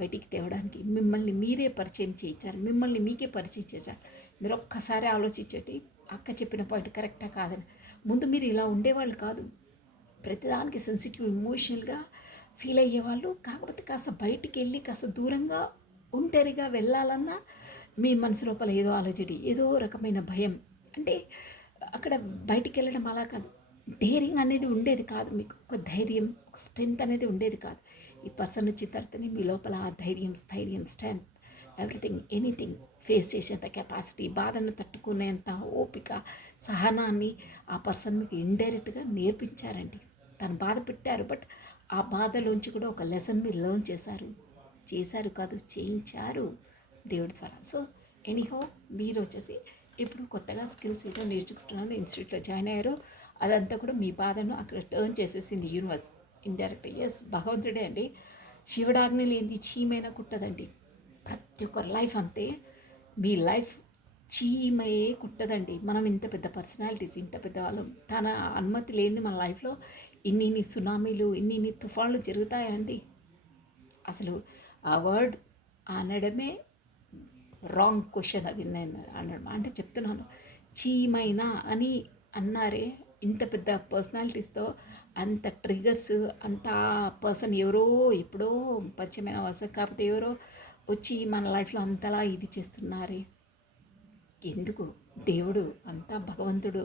బయటికి తేవడానికి మిమ్మల్ని మీరే పరిచయం చేయించారు. మిమ్మల్ని మీకే పరిచయం చేశారు. మీరు ఒక్కసారి ఆలోచించండి, అక్క చెప్పిన పాయింట్ కరెక్టా కాదని. ముందు మీరు ఇలా ఉండేవాళ్ళు కాదు. ప్రతిదానికి సెన్సిటివ్, ఎమోషనల్గా ఫీల్ అయ్యేవాళ్ళు. కాకపోతే కాస్త బయటికి వెళ్ళి కాస్త దూరంగా ఒంటరిగా వెళ్ళాలన్నా మీ మనసు లోపల ఏదో ఆలోచన, ఏదో రకమైన భయం. అంటే అక్కడ బయటికి వెళ్ళడం అలా కాదు, డేరింగ్ అనేది ఉండేది కాదు మీకు. ఒక ధైర్యం, ఒక స్ట్రెంత్ అనేది ఉండేది కాదు. ఈ పర్సన్ వచ్చిన తర్వాతనే మీ లోపల ఆ ధైర్యం, స్థైర్యం, స్ట్రెంత్, ఎవ్రీథింగ్, ఎనీథింగ్ ఫేస్ చేసేంత కెపాసిటీ, బాధను తట్టుకునేంత ఓపిక, సహనాన్ని ఆ పర్సన్ మీకు ఇండైరెక్ట్గా నేర్పించారండి. తను బాధ పెట్టారు, బట్ ఆ బాధలోంచి కూడా ఒక లెసన్ మీరు లెర్న్ చేశారు కాదు, చేయించారు దేవుడి ద్వారా. సో ఎనీహో, మీరు వచ్చేసి ఇప్పుడు కొత్తగా స్కిల్స్ ఏదో నేర్చుకుంటున్నాను, ఇన్స్టిట్యూట్లో జాయిన్ అయ్యారు. అదంతా కూడా మీ బాధను అక్కడ టర్న్ చేసేసింది యూనివర్స్ ఇండైరెక్ట్. ఎస్, భగవంతుడే అండి. శివుడాజ్ఞ లేనిది చీమైనా కుట్టదండి. ప్రతి ఒక్కరి లైఫ్ అంతే. మీ లైఫ్ చీమయే కుట్టదండి. మనం ఇంత పెద్ద పర్సనాలిటీస్, ఇంత పెద్ద వాళ్ళం, తన అనుమతి లేనిది మన లైఫ్లో ఇన్ని సునామీలు, ఇన్ని తుఫాన్లు జరుగుతాయండి. అసలు ఆ వర్డ్ అనడమే రాంగ్ క్వశ్చన్. అది నేను అనడం అంటే చెప్తున్నాను, చీమైనా అని అన్నారే. ఇంత పెద్ద పర్సనాలిటీస్తో అంత ట్రిగర్స్, అంత పర్సన్ ఎవరో ఎప్పుడో పరిచయమైన పర్సన్, కాకపోతే ఎవరో వచ్చి మన లైఫ్లో అంతలా ఇది చేస్తున్నారే ఎందుకు? దేవుడు అంతా భగవంతుడు,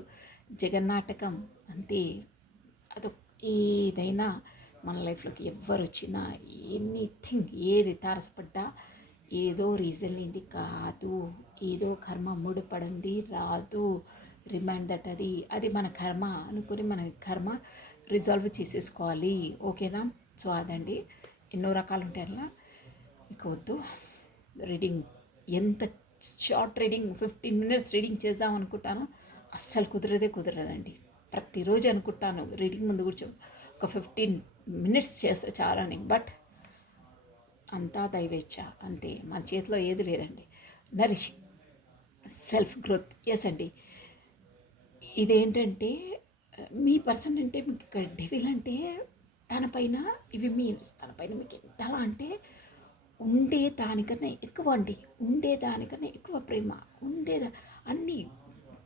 జగన్నాటకం అంతే. అదొక ఏదైనా మన లైఫ్లోకి ఎవ్వరు వచ్చినా, ఎనీథింగ్ ఏది తారసపడ్డా ఏదో రీజన్ లేనిది కాదు, ఏదో కర్మ ముడిపడింది రాదు. రిమైండ్ దట్ అది అది మన కర్మ అనుకుని మన కర్మ రిజాల్వ్ చేసేసుకోవాలి. ఓకేనా? సో అదండి. ఎన్నో రకాలు ఉంటాయి అలా. ఇక వద్దు రీడింగ్. ఎంత షార్ట్ రీడింగ్ 15 మినిట్స్ రీడింగ్ చేద్దాం అనుకుంటాను, అస్సలు కుదరదండి. ప్రతిరోజు అనుకుంటాను రీడింగ్ ముందు కూర్చో ఒక 15 మినిట్స్ చేస్తే చాలని. బట్ అంతా దైవేచ్ఛ, అంతే. మన చేతిలో ఏది లేదండి. Nourishing self growth. ఎస్ అండి. ఇదేంటంటే మీ పర్సన్ అంటే మీకు ఇక్కడ డెవిల్ అంటే తన పైన ఇవి మీన్స్ తన పైన మీకు ఎంతలా అంటే ఉండే దానికన్నా ఎక్కువ అండి, ఉండే దానికన్నా ఎక్కువ ప్రేమ, ఉండేదా అన్నీ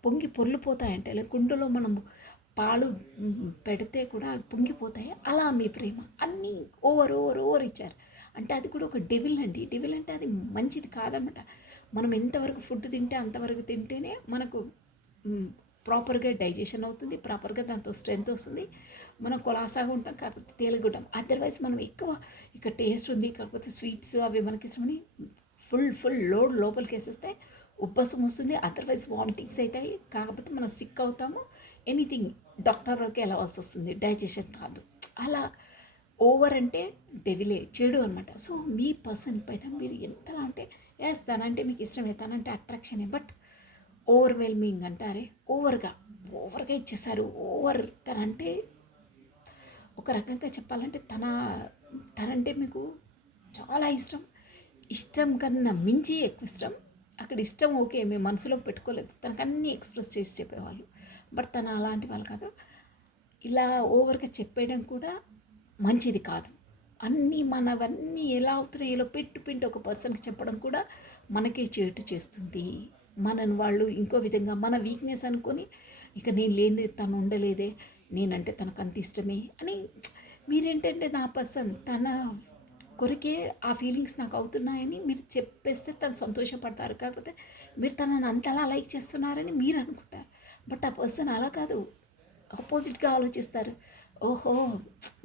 పొంగి పొర్లిపోతాయంటే ఇలా కుండలో మనం పాలు పెడితే కూడా అవి పొంగిపోతాయి, అలా మీ ప్రేమ అన్నీ ఓవర్ ఇచ్చారు. అంటే అది కూడా ఒక డెవిల్ అండి. డెవిల్ అంటే అది మంచిది కాదన్నమాట. మనం ఎంతవరకు ఫుడ్ తింటే అంతవరకు తింటేనే మనకు ప్రాపర్గా డైజెషన్ అవుతుంది, ప్రాపర్గా దాంతో స్ట్రెంత్ వస్తుంది, మనం కులాసాగా ఉంటాం, కాకపోతే తేలిగా ఉంటాం. అదర్వైజ్ మనం ఎక్కువ ఇక టేస్ట్ ఉంది కాకపోతే స్వీట్స్ అవి మనకి ఇష్టమని ఫుల్ లోడ్ లోపలికి వేసేస్తే ఉబ్బసం వస్తుంది, అదర్వైజ్ వామిటింగ్స్ అవుతాయి, కాకపోతే మనం సిక్ అవుతాము, ఎనీథింగ్ డాక్టర్ వరకు వెళ్ళవలసి వస్తుంది, డైజెషన్ కాదు. అలా ఓవర్ అంటే డెవిలే, చెడు అనమాట. సో మీ పర్సన్ పైన మీరు ఎంతలా అంటే ఎస్ తనంటే మీకు ఇష్టమే, తనంటే అట్రాక్షనే, బట్ ఓవర్వెల్మింగ్ అంటారే, ఓవర్గా ఇచ్చేసారు. తనంటే ఒక రకంగా చెప్పాలంటే తనంటే మీకు చాలా ఇష్టం కన్నా మించి ఎక్కువ ఇష్టం. అక్కడ ఇష్టం ఓకే, మేము మనసులో పెట్టుకోలేదు, తనకు అన్నీ ఎక్స్ప్రెస్ చేసి చెప్పేవాళ్ళు. బట్ తను అలాంటి వాళ్ళు కాదు. ఇలా ఓవర్గా చెప్పేయడం కూడా మంచిది కాదు. మనవన్నీ ఎలా అవుతున్నాయో పిండి ఒక పర్సన్కి చెప్పడం కూడా మనకే చేటు చేస్తుంది. మనని వాళ్ళు ఇంకో విధంగా మన వీక్నెస్ అనుకొని ఇక నేను లేనిదే తను ఉండలేదే, నేనంటే తనకు అంత ఇష్టమే అని. మీరేంటంటే నా పర్సన్ తన కొరికే ఆ ఫీలింగ్స్ నాకు అవుతున్నాయని మీరు చెప్పేస్తే తను సంతోషపడతారు, కాకపోతే మీరు తనని అంతలా లైక్ చేస్తున్నారని మీరు అనుకుంటారు. బట్ ఆ పర్సన్ అలా కాదు, ఆపోజిట్గా ఆలోచిస్తారు. ఓహో,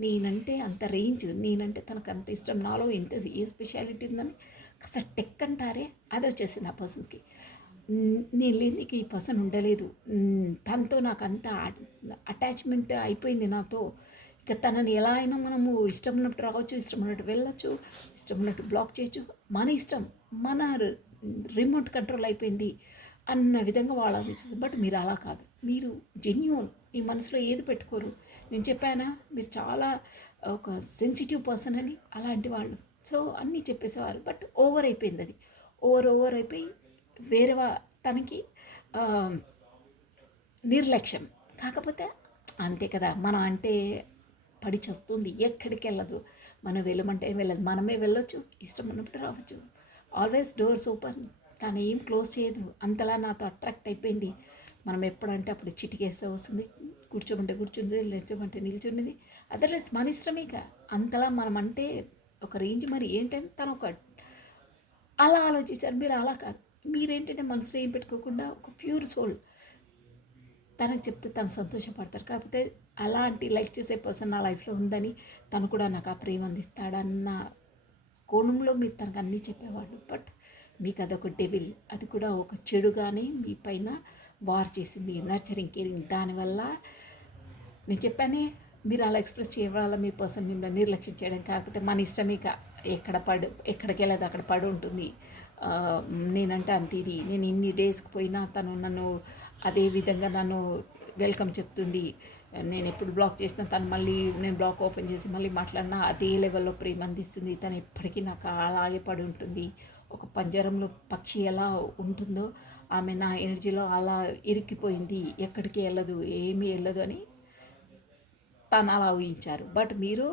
నేనంటే అంత రేంజ్, నేనంటే తనకు అంత ఇష్టం, నాలో ఎంత ఏ స్పెషాలిటీ ఉందని కాస్త టెక్ అంటారే అది వచ్చేసింది ఆ పర్సన్స్కి. నేను లేని ఈ పర్సన్ ఉండలేదు, తనతో నాకు అంత అటాచ్మెంట్ అయిపోయింది నాతో, ఇక తనని ఎలా అయినా మనము ఇష్టం ఉన్నట్టు రావచ్చు, ఇష్టం ఉన్నట్టు వెళ్ళచ్చు, ఇష్టం ఉన్నట్టు బ్లాక్ చేయొచ్చు, మన ఇష్టం, మన రిమోట్ కంట్రోల్ అయిపోయింది అన్న విధంగా వాళ్ళు ఆలోచిస్తుంది. బట్ మీరు అలా కాదు, మీరు జెన్యూన్, మీ మనసులో ఏది పెట్టుకోరు. నేను చెప్పానా మీరు చాలా ఒక సెన్సిటివ్ పర్సన్ అని, అలాంటి వాళ్ళు. సో అన్నీ చెప్పేసేవారు, బట్ ఓవర్ అయిపోయింది అది. ఓవర్ అయిపోయి వేరే తనకి నిర్లక్ష్యం. కాకపోతే అంతే కదా, మనం అంటే పడి చస్తుంది, ఎక్కడికి వెళ్ళదు, మనం వెళ్ళమంటే వెళ్ళదు, మనమే వెళ్ళొచ్చు, ఇష్టం ఉన్నప్పుడు రావచ్చు, ఆల్వేస్ డోర్స్ ఓపెన్, తను ఏం క్లోజ్ చేయదు. అంతలా నాతో అట్రాక్ట్ అయిపోయింది. మనం ఎప్పుడంటే అప్పుడు చిటికేస్తే వస్తుంది, కూర్చోమంటే కూర్చుంది, నిల్చోమంటే నిల్చున్నది, అదర్వైజ్ మన ఇష్టమేక. అంతలా మనం అంటే ఒక రేంజ్. మరి ఏంటంటే తను ఒక అలా ఆలోచించారు, మీరు అలా కాదు. మీరేంటంటే మనసులో ఏం పెట్టుకోకుండా ఒక ప్యూర్ సోల్, తనకు చెప్తే తను సంతోషపడతారు. కాకపోతే అలాంటి లైక్ చేసే పర్సన్ నా లైఫ్లో ఉందని, తను కూడా నాకు ఆ ప్రేమ అందిస్తాడన్న కోణంలో మీరు తనకు అన్నీ చెప్పేవాళ్ళు. బట్ మీకు అదొక డెవిల్, అది కూడా ఒక చెడుగానే మీ పైన వార్ చేసింది, నర్చరింగ్ కేరింగ్. దానివల్ల నేను చెప్పానే, మీరు అలా ఎక్స్ప్రెస్ చేయడం మీ పర్సన్ మిమ్మల్ని నిర్లక్ష్యం చేయడం, కాకపోతే మన ఇష్టమే. ఎక్కడికి వెళ్ళదు, అక్కడ పడి ఉంటుంది. నేనంటే అంత ఇది, నేను ఇన్ని డేస్కి పోయినా తను నన్ను అదే విధంగా నన్ను వెల్కమ్ చెప్తుంది. నేను ఎప్పుడు బ్లాక్ చేసినా తను మళ్ళీ నేను బ్లాక్ ఓపెన్ చేసి మళ్ళీ మాట్లాడినా అదే లెవెల్లో ప్రేమ అందిస్తుంది. తను ఎప్పటికీ నాకు అలాగే పడి ఉంటుంది. ఒక పంజరంలో పక్షి ఎలా ఉంటుందో ఆమె నా ఎనర్జీలో అలా ఇరిక్కిపోయింది, ఎక్కడికి వెళ్ళదు, ఏమీ వెళ్ళదు అని తను అలా ఊహించారు. బట్ మీరు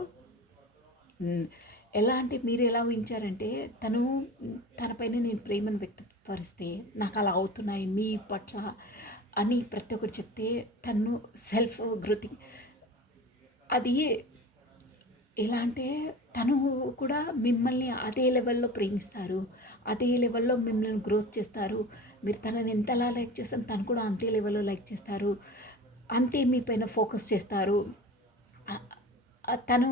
ఎలా అంటే మీరు ఎలా ఊహించారంటే తనపైన నేను ప్రేమను వ్యక్తపరిస్తే నాకు అలా అవుతున్నాయి మీ పట్ల అని ప్రతి ఒక్కటి చెప్తే తను సెల్ఫ్ గ్రోతింగ్ అది ఎలా అంటే తను కూడా మిమ్మల్ని అదే లెవెల్లో ప్రేమిస్తారు, అదే లెవెల్లో మిమ్మల్ని గ్రోత్ చేస్తారు. మీరు తనని ఎంతలా లైక్ చేస్తారో తను కూడా అంతే లెవెల్లో లైక్ చేస్తారు, అంతే మీ పైన ఫోకస్ చేస్తారు. తను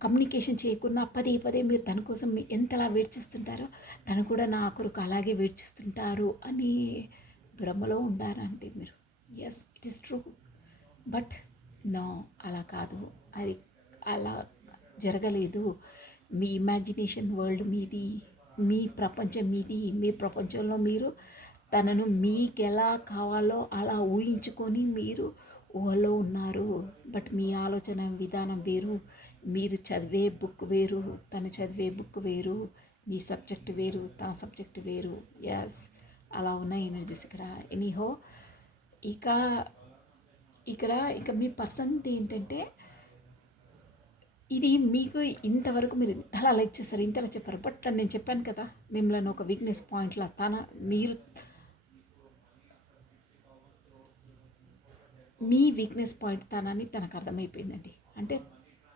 కమ్యూనికేషన్ చేయకుండా పదే మీరు తన కోసం ఎంతలా వెయిట్ చేస్తుంటారో తను కూడా నా కొరకు అలాగే వెయిట్ చేస్తుంటారు అని భ్రమలో ఉండారంటే మీరు. Yes, it is true. But no, అలా కాదు. అది అలా జరగలేదు. మీ ఇమాజినేషన్ వరల్డ్ మీది, మీ ప్రపంచం మీది. మీ ప్రపంచంలో మీరు తనను మీకు ఎలా కావాలో అలా ఊహించుకొని మీరు ఊహలో ఉన్నారు. బట్ మీ ఆలోచన విధానం వేరు. మీరు చదివే బుక్ వేరు, తను చదివే బుక్ వేరు. మీ సబ్జెక్ట్ వేరు, తన సబ్జెక్ట్ వేరు. ఎస్, అలా ఉన్నాయి ఎనర్జీస్ ఇక్కడ. ఎనీహో, ఇక ఇక్కడ ఇక మీ పర్సన్ది ఏంటంటే, ఇది మీకు ఇంతవరకు మీరు ఇంతలా లైక్ చేస్తారు, ఇంతలా చెప్పారు. బట్ తను, నేను చెప్పాను కదా మిమ్మల్ని ఒక వీక్నెస్ పాయింట్లా మీరు మీ వీక్నెస్ పాయింట్ తనని తనకు అర్థమైపోయిందండి. అంటే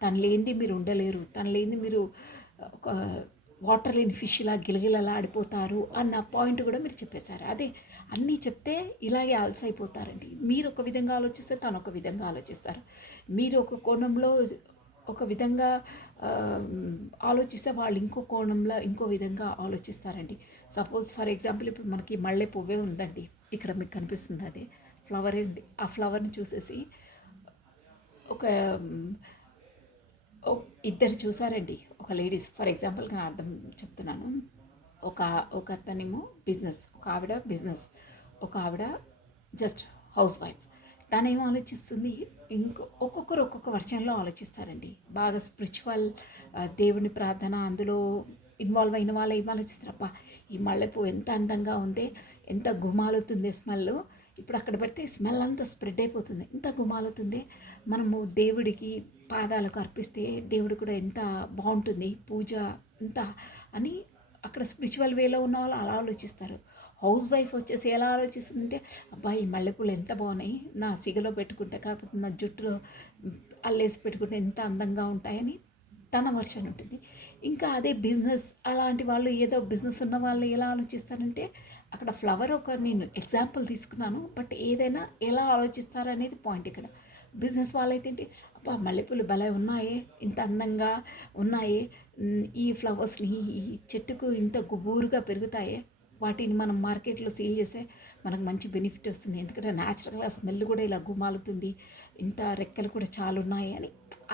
తను లేనిది మీరు ఉండలేరు, తను లేనిది మీరు ఒక వాటర్ లేని ఫిష్లా గిలగిలలా ఆడిపోతారు అన్న పాయింట్ కూడా మీరు చెప్పేశారు. అదే అన్నీ చెప్తే ఇలాగే అలసైపోతారండి. మీరు ఒక విధంగా ఆలోచిస్తే తను ఒక విధంగా ఆలోచిస్తారు. మీరు ఒక కోణంలో ఒక విధంగా ఆలోచిస్తే వాళ్ళు ఇంకో కోణంలో ఇంకో విధంగా ఆలోచిస్తారండి. సపోజ్ ఫర్ ఎగ్జాంపుల్ ఇప్పుడు మనకి మల్లె పువ్వే ఉందండి, ఇక్కడ మీకు కనిపిస్తుంది అదే ఫ్లవర్ ఉంది. ఆ ఫ్లవర్ని చూసేసి ఒక ఇద్దరు చూసారండి, ఒక లేడీస్. ఫర్ ఎగ్జాంపుల్గా నేను అర్థం చెప్తున్నాను. ఒక ఒక అతనేమో బిజినెస్, ఒక ఆవిడ బిజినెస్, ఒక ఆవిడ జస్ట్ హౌస్ వైఫ్. తనేం ఆలోచిస్తుంది, ఒక్కొక్కరు ఒక్కొక్క వర్షన్లో ఆలోచిస్తారండి. బాగా స్పిరిచువల్, దేవుని ప్రార్థన అందులో ఇన్వాల్వ్ అయిన వాళ్ళు ఏం ఆలోచిస్తారు, అబ్బా ఈ మల్లెపూ ఎంత అందంగా ఉంది, ఎంత గుమాలుతుంది స్మెల్, ఇప్పుడు అక్కడ పెడితే స్మెల్ అంతా స్ప్రెడ్ అయిపోతుంది, ఎంత గుమాలుతుంది, మనము దేవుడికి పాదాలకు అర్పిస్తే దేవుడు కూడా ఎంత బాగుంటుంది పూజ అంతా అని అక్కడ స్పిరిచువల్ వేలో ఉన్న వాళ్ళు అలా ఆలోచిస్తారు. హౌస్ వైఫ్ వచ్చేసి ఎలా ఆలోచిస్తుందంటే, అబ్బాయి మల్లెపూలు ఎంత బాగున్నాయి, నా సిగలో పెట్టుకుంటే కాకపోతే నా జుట్టులో అల్లేసి పెట్టుకుంటే ఎంత అందంగా ఉంటాయని తన వర్షన్ ఉంటుంది. ఇంకా అదే బిజినెస్ అలాంటి వాళ్ళు, ఏదో బిజినెస్ ఉన్న వాళ్ళు ఎలా ఆలోచిస్తారంటే, అక్కడ ఫ్లవర్ ఒక నేను ఎగ్జాంపుల్ తీసుకున్నాను, బట్ ఏదైనా ఎలా ఆలోచిస్తారనేది పాయింట్ ఇక్కడ. బిజినెస్ వాళ్ళైతే ఏంటి, అబ్బా మల్లెపూలు భలే ఉన్నాయే, ఇంత అందంగా ఉన్నాయే, ఈ ఫ్లవర్స్ని ఈ చెట్టుకు ఇంత గుబూరుగా పెరుగుతాయే, వాటిని మనం మార్కెట్లో సేల్ చేస్తే మనకు మంచి బెనిఫిట్ వస్తుంది, ఎందుకంటే న్యాచురల్గా స్మెల్ కూడా ఇలా గుమాలుతుంది, ఇంత రెక్కలు కూడా చాలా ఉన్నాయి అని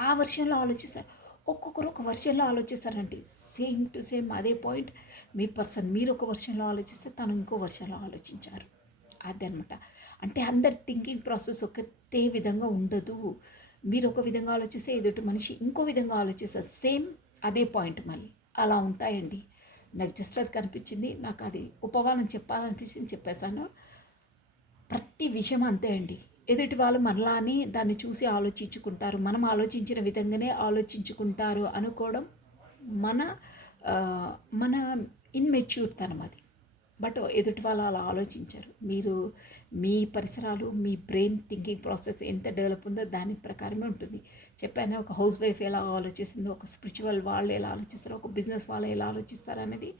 ఆ వర్షన్లో ఆలోచిస్తారు. ఒక్కొక్కరు ఒక వర్షన్లో ఆలోచిస్తారండి. సేమ్ టు సేమ్ అదే పాయింట్. మీ పర్సన్ మీరు ఒక వర్షన్లో ఆలోచిస్తే తను ఇంకో వర్షన్లో ఆలోచించారు. అదనమాట. అంటే అందరి థింకింగ్ ప్రాసెస్ ఒకటే విధంగా ఉండదు. మీరు ఒక విధంగా ఆలోచిస్తే ఎదుటి మనిషి ఇంకో విధంగా ఆలోచిస్తారు. సేమ్ అదే పాయింట్ మళ్ళీ అలా ఉంటాయండి. నాకు జస్ట్ అది కనిపించింది, నాకు అది ఉపమానం చెప్పాలనిపించింది, చెప్పేశాను. ప్రతి విషయం అంతే అండి. ఎదుటి వాళ్ళు మనలానే దాన్ని చూసి ఆలోచించుకుంటారు, మనం ఆలోచించిన విధంగానే ఆలోచించుకుంటారు అనుకోవడం మన మన ఇన్మెచ్యూర్తనం అది. బట్ ఎదుటి వాళ్ళు అలా ఆలోచించరు. మీరు మీ పరిసరాలు, మీ బ్రెయిన్ థింకింగ్ ప్రాసెస్ ఎంత డెవలప్ ఉందో దాని ప్రకారమే ఉంటుంది. చెప్పాను, ఒక హౌస్ వైఫ్ ఎలా ఆలోచిస్తుందో, ఒక స్పిరిచువల్ వాళ్ళు ఎలా ఆలోచిస్తారో, ఒక బిజినెస్ వాళ్ళు ఎలా ఆలోచిస్తారు అనేది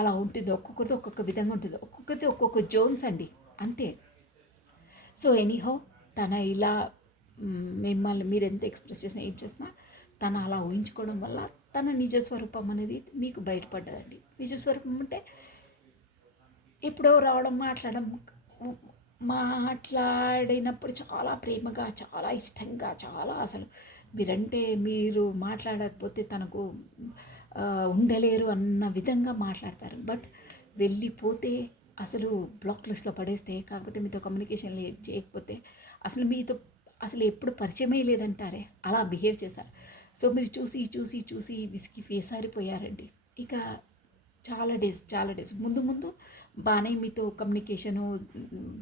అలా ఉంటుంది. ఒక్కొక్కరిది ఒక్కొక్క విధంగా ఉంటుంది, ఒక్కొక్కరిది ఒక్కొక్క జోన్స్ అండి, అంతే. సో ఎనీహౌ, తన ఇలా మిమ్మల్ని మీరు ఎంత ఎక్స్ప్రెస్ చేసినా ఏం చేసినా తను అలా ఊహించుకోవడం వల్ల తన నిజస్వరూపం అనేది మీకు బయటపడ్డదండి. నిజస్వరూపం అంటే ఎప్పుడో రావడం, మాట్లాడినప్పుడు చాలా ప్రేమగా, చాలా ఇష్టంగా, చాలా అసలు మీరంటే మీరు మాట్లాడకపోతే తనకు ఉండలేరు అన్న విధంగా మాట్లాడతారు. బట్ వెళ్ళిపోతే అసలు బ్లాక్ లిస్ట్లో పడేస్తే, కాకపోతే మీతో కమ్యూనికేషన్ చేయకపోతే అసలు మీతో అసలు ఎప్పుడు పరిచయమే లేదంటారే అలా బిహేవ్ చేశారు. సో మీరు చూసి చూసి చూసి విసిగి వేసారిపోయారండి. ఇక చాలా డేస్ ముందు ముందు బాగానే మీతో కమ్యూనికేషను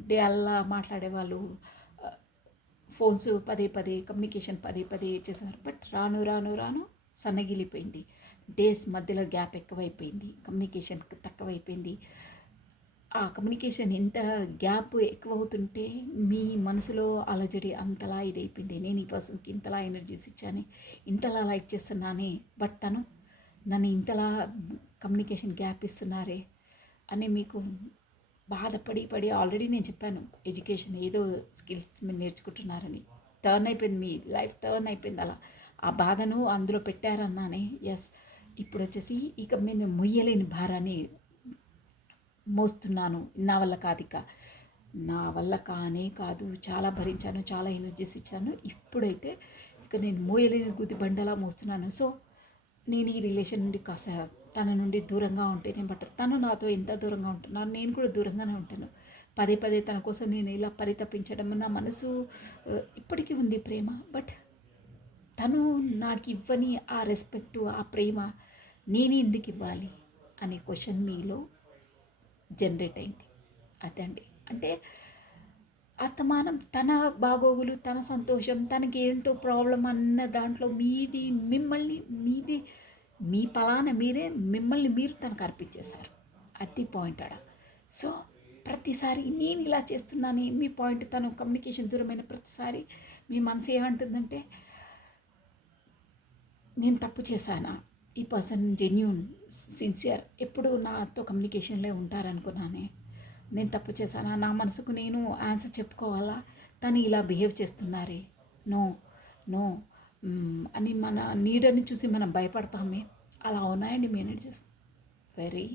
డే అల్లా మాట్లాడేవాళ్ళు, ఫోన్స్ పదే పదే, కమ్యూనికేషన్ పదే పదే చేసేవారు. బట్ రాను రాను రాను సన్నగిలిపోయింది. డేస్ మధ్యలో గ్యాప్ ఎక్కువైపోయింది, కమ్యూనికేషన్ తక్కువైపోయింది. ఆ కమ్యూనికేషన్ ఎంత గ్యాప్ ఎక్కువ అవుతుంటే మీ మనసులో అలజడి అంతలా ఇదైపోయింది. నేను ఈ పర్సన్కి ఇంతలా ఎనర్జీస్ ఇచ్చాను, ఇంతలా లైక్ చేస్తున్నానే, బట్ తను నన్ను ఇంతలా కమ్యూనికేషన్ గ్యాప్ ఇస్తున్నారే అని మీకు బాధపడి ఆల్రెడీ నేను చెప్పాను, ఎడ్యుకేషన్ ఏదో స్కిల్స్ మీరు నేర్చుకుంటున్నారని. టర్న్ అయిపోయింది, మీ లైఫ్ టర్న్ అయిపోయింది అలా. ఆ బాధను అందులో పెట్టారన్నానే. ఎస్, ఇప్పుడు వచ్చేసి ఇక నేను మొయ్యలేని భారాన్ని మోస్తున్నాను, నా వల్ల కాదిక, నా వల్ల కానే కాదు. చాలా భరించాను, చాలా ఎనర్జీస్ ఇచ్చాను. ఇప్పుడైతే ఇక నేను మోయలేని గుది బండలా మోస్తున్నాను. సో, నేను ఈ రిలేషన్ నుండి కాస్త తన నుండి దూరంగా ఉంటేనే బెటర్. తను నాతో ఎంత దూరంగా ఉంటున్నాను, నేను కూడా దూరంగానే ఉంటాను. పదే పదే తన కోసం నేను ఇలా పరితపించడం, నా మనసు ఇప్పటికీ ఉంది ప్రేమ. బట్ తను నాకు ఇవ్వని ఆ రెస్పెక్టు, ఆ ప్రేమ నేను ఎందుకు ఇవ్వాలి అనే క్వశ్చన్ మీలో జనరేట్ అయింది. అదండి. అంటే అస్తమానం తన బాగోగులు, తన సంతోషం, తనకి ఏంటో ప్రాబ్లం అన్న దాంట్లో మీది మీ పలానా మీరే మిమ్మల్ని మీరు తనకు అర్పించేశారు. అది పాయింట్ ఆడ. సో, ప్రతిసారి నేను ఇలా చేస్తున్నానే మీ పాయింట్ తను కమ్యూనికేషన్ దూరమైన ప్రతిసారి మీ మనసు ఏమంటుందంటే, నేను తప్పు చేశానా? ఈ పర్సన్ జెన్యూన్, సిన్సియర్ ఎప్పుడు నాతో కమ్యూనికేషన్‌లో ఉంటారనుకున్నానే. నేను తప్పు చేశానా? నా మనసుకు నేను ఆన్సర్ చెప్పుకోవాలా? తను ఇలా బిహేవ్ చేస్తున్నారే. నో, నో అని మన నీడని చూసి మనం భయపడతామే. అలా ఉన్నాయండి మేనేజర్స్. వెరీ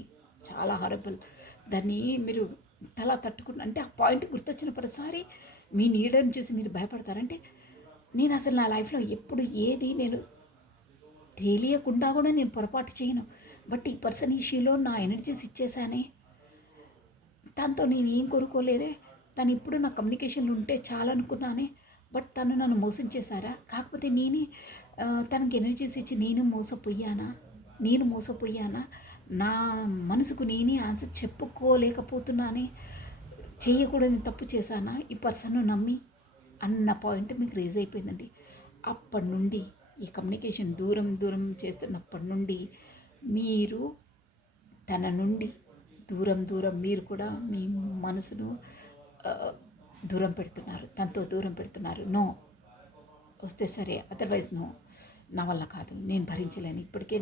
చాలా హారబుల్. దాన్ని మీరు తల తట్టుకున్న అంటే ఆ పాయింట్ గుర్తొచ్చిన ప్రతిసారి మీ నీడని చూసి మీరు భయపడతారంటే, నేను అసలు నా లైఫ్‌లో ఎప్పుడు ఏది నేను తెలియకుండా కూడా నేను పొరపాటు చేయను. బట్ ఈ పర్సన్ ఇష్యూలో నా ఎనర్జీస్ ఇచ్చేసానే. తనతో నేను ఏం కోరుకోలేదే. తను ఇప్పుడు నా కమ్యూనికేషన్‌లో ఉంటే చాలనుకున్నానే. బట్ తను నన్ను మోసం చేశారా? కాకపోతే తనకి ఎనర్జీస్ ఇచ్చి నేను మోసపోయానా? నా మనసుకు నేనే ఆన్సర్ చెప్పుకోలేకపోతున్నానే. చేయకూడని తప్పు చేశానా ఈ పర్సన్‌ను నమ్మి? అన్న పాయింట్ మీకు రైజ్ అయిపోయిందండి. అప్పటి నుండి ఈ కమ్యూనికేషన్ దూరం చేస్తున్నప్పటి నుండి మీరు తన నుండి దూరం మీరు కూడా మీ మనసును దూరం పెడుతున్నారు. తనతో దూరం పెడుతున్నారు. నో, వస్తే సరే, అదర్వైజ్ నో, నా వల్ల కాదు, నేను భరించలేను. ఇప్పటికే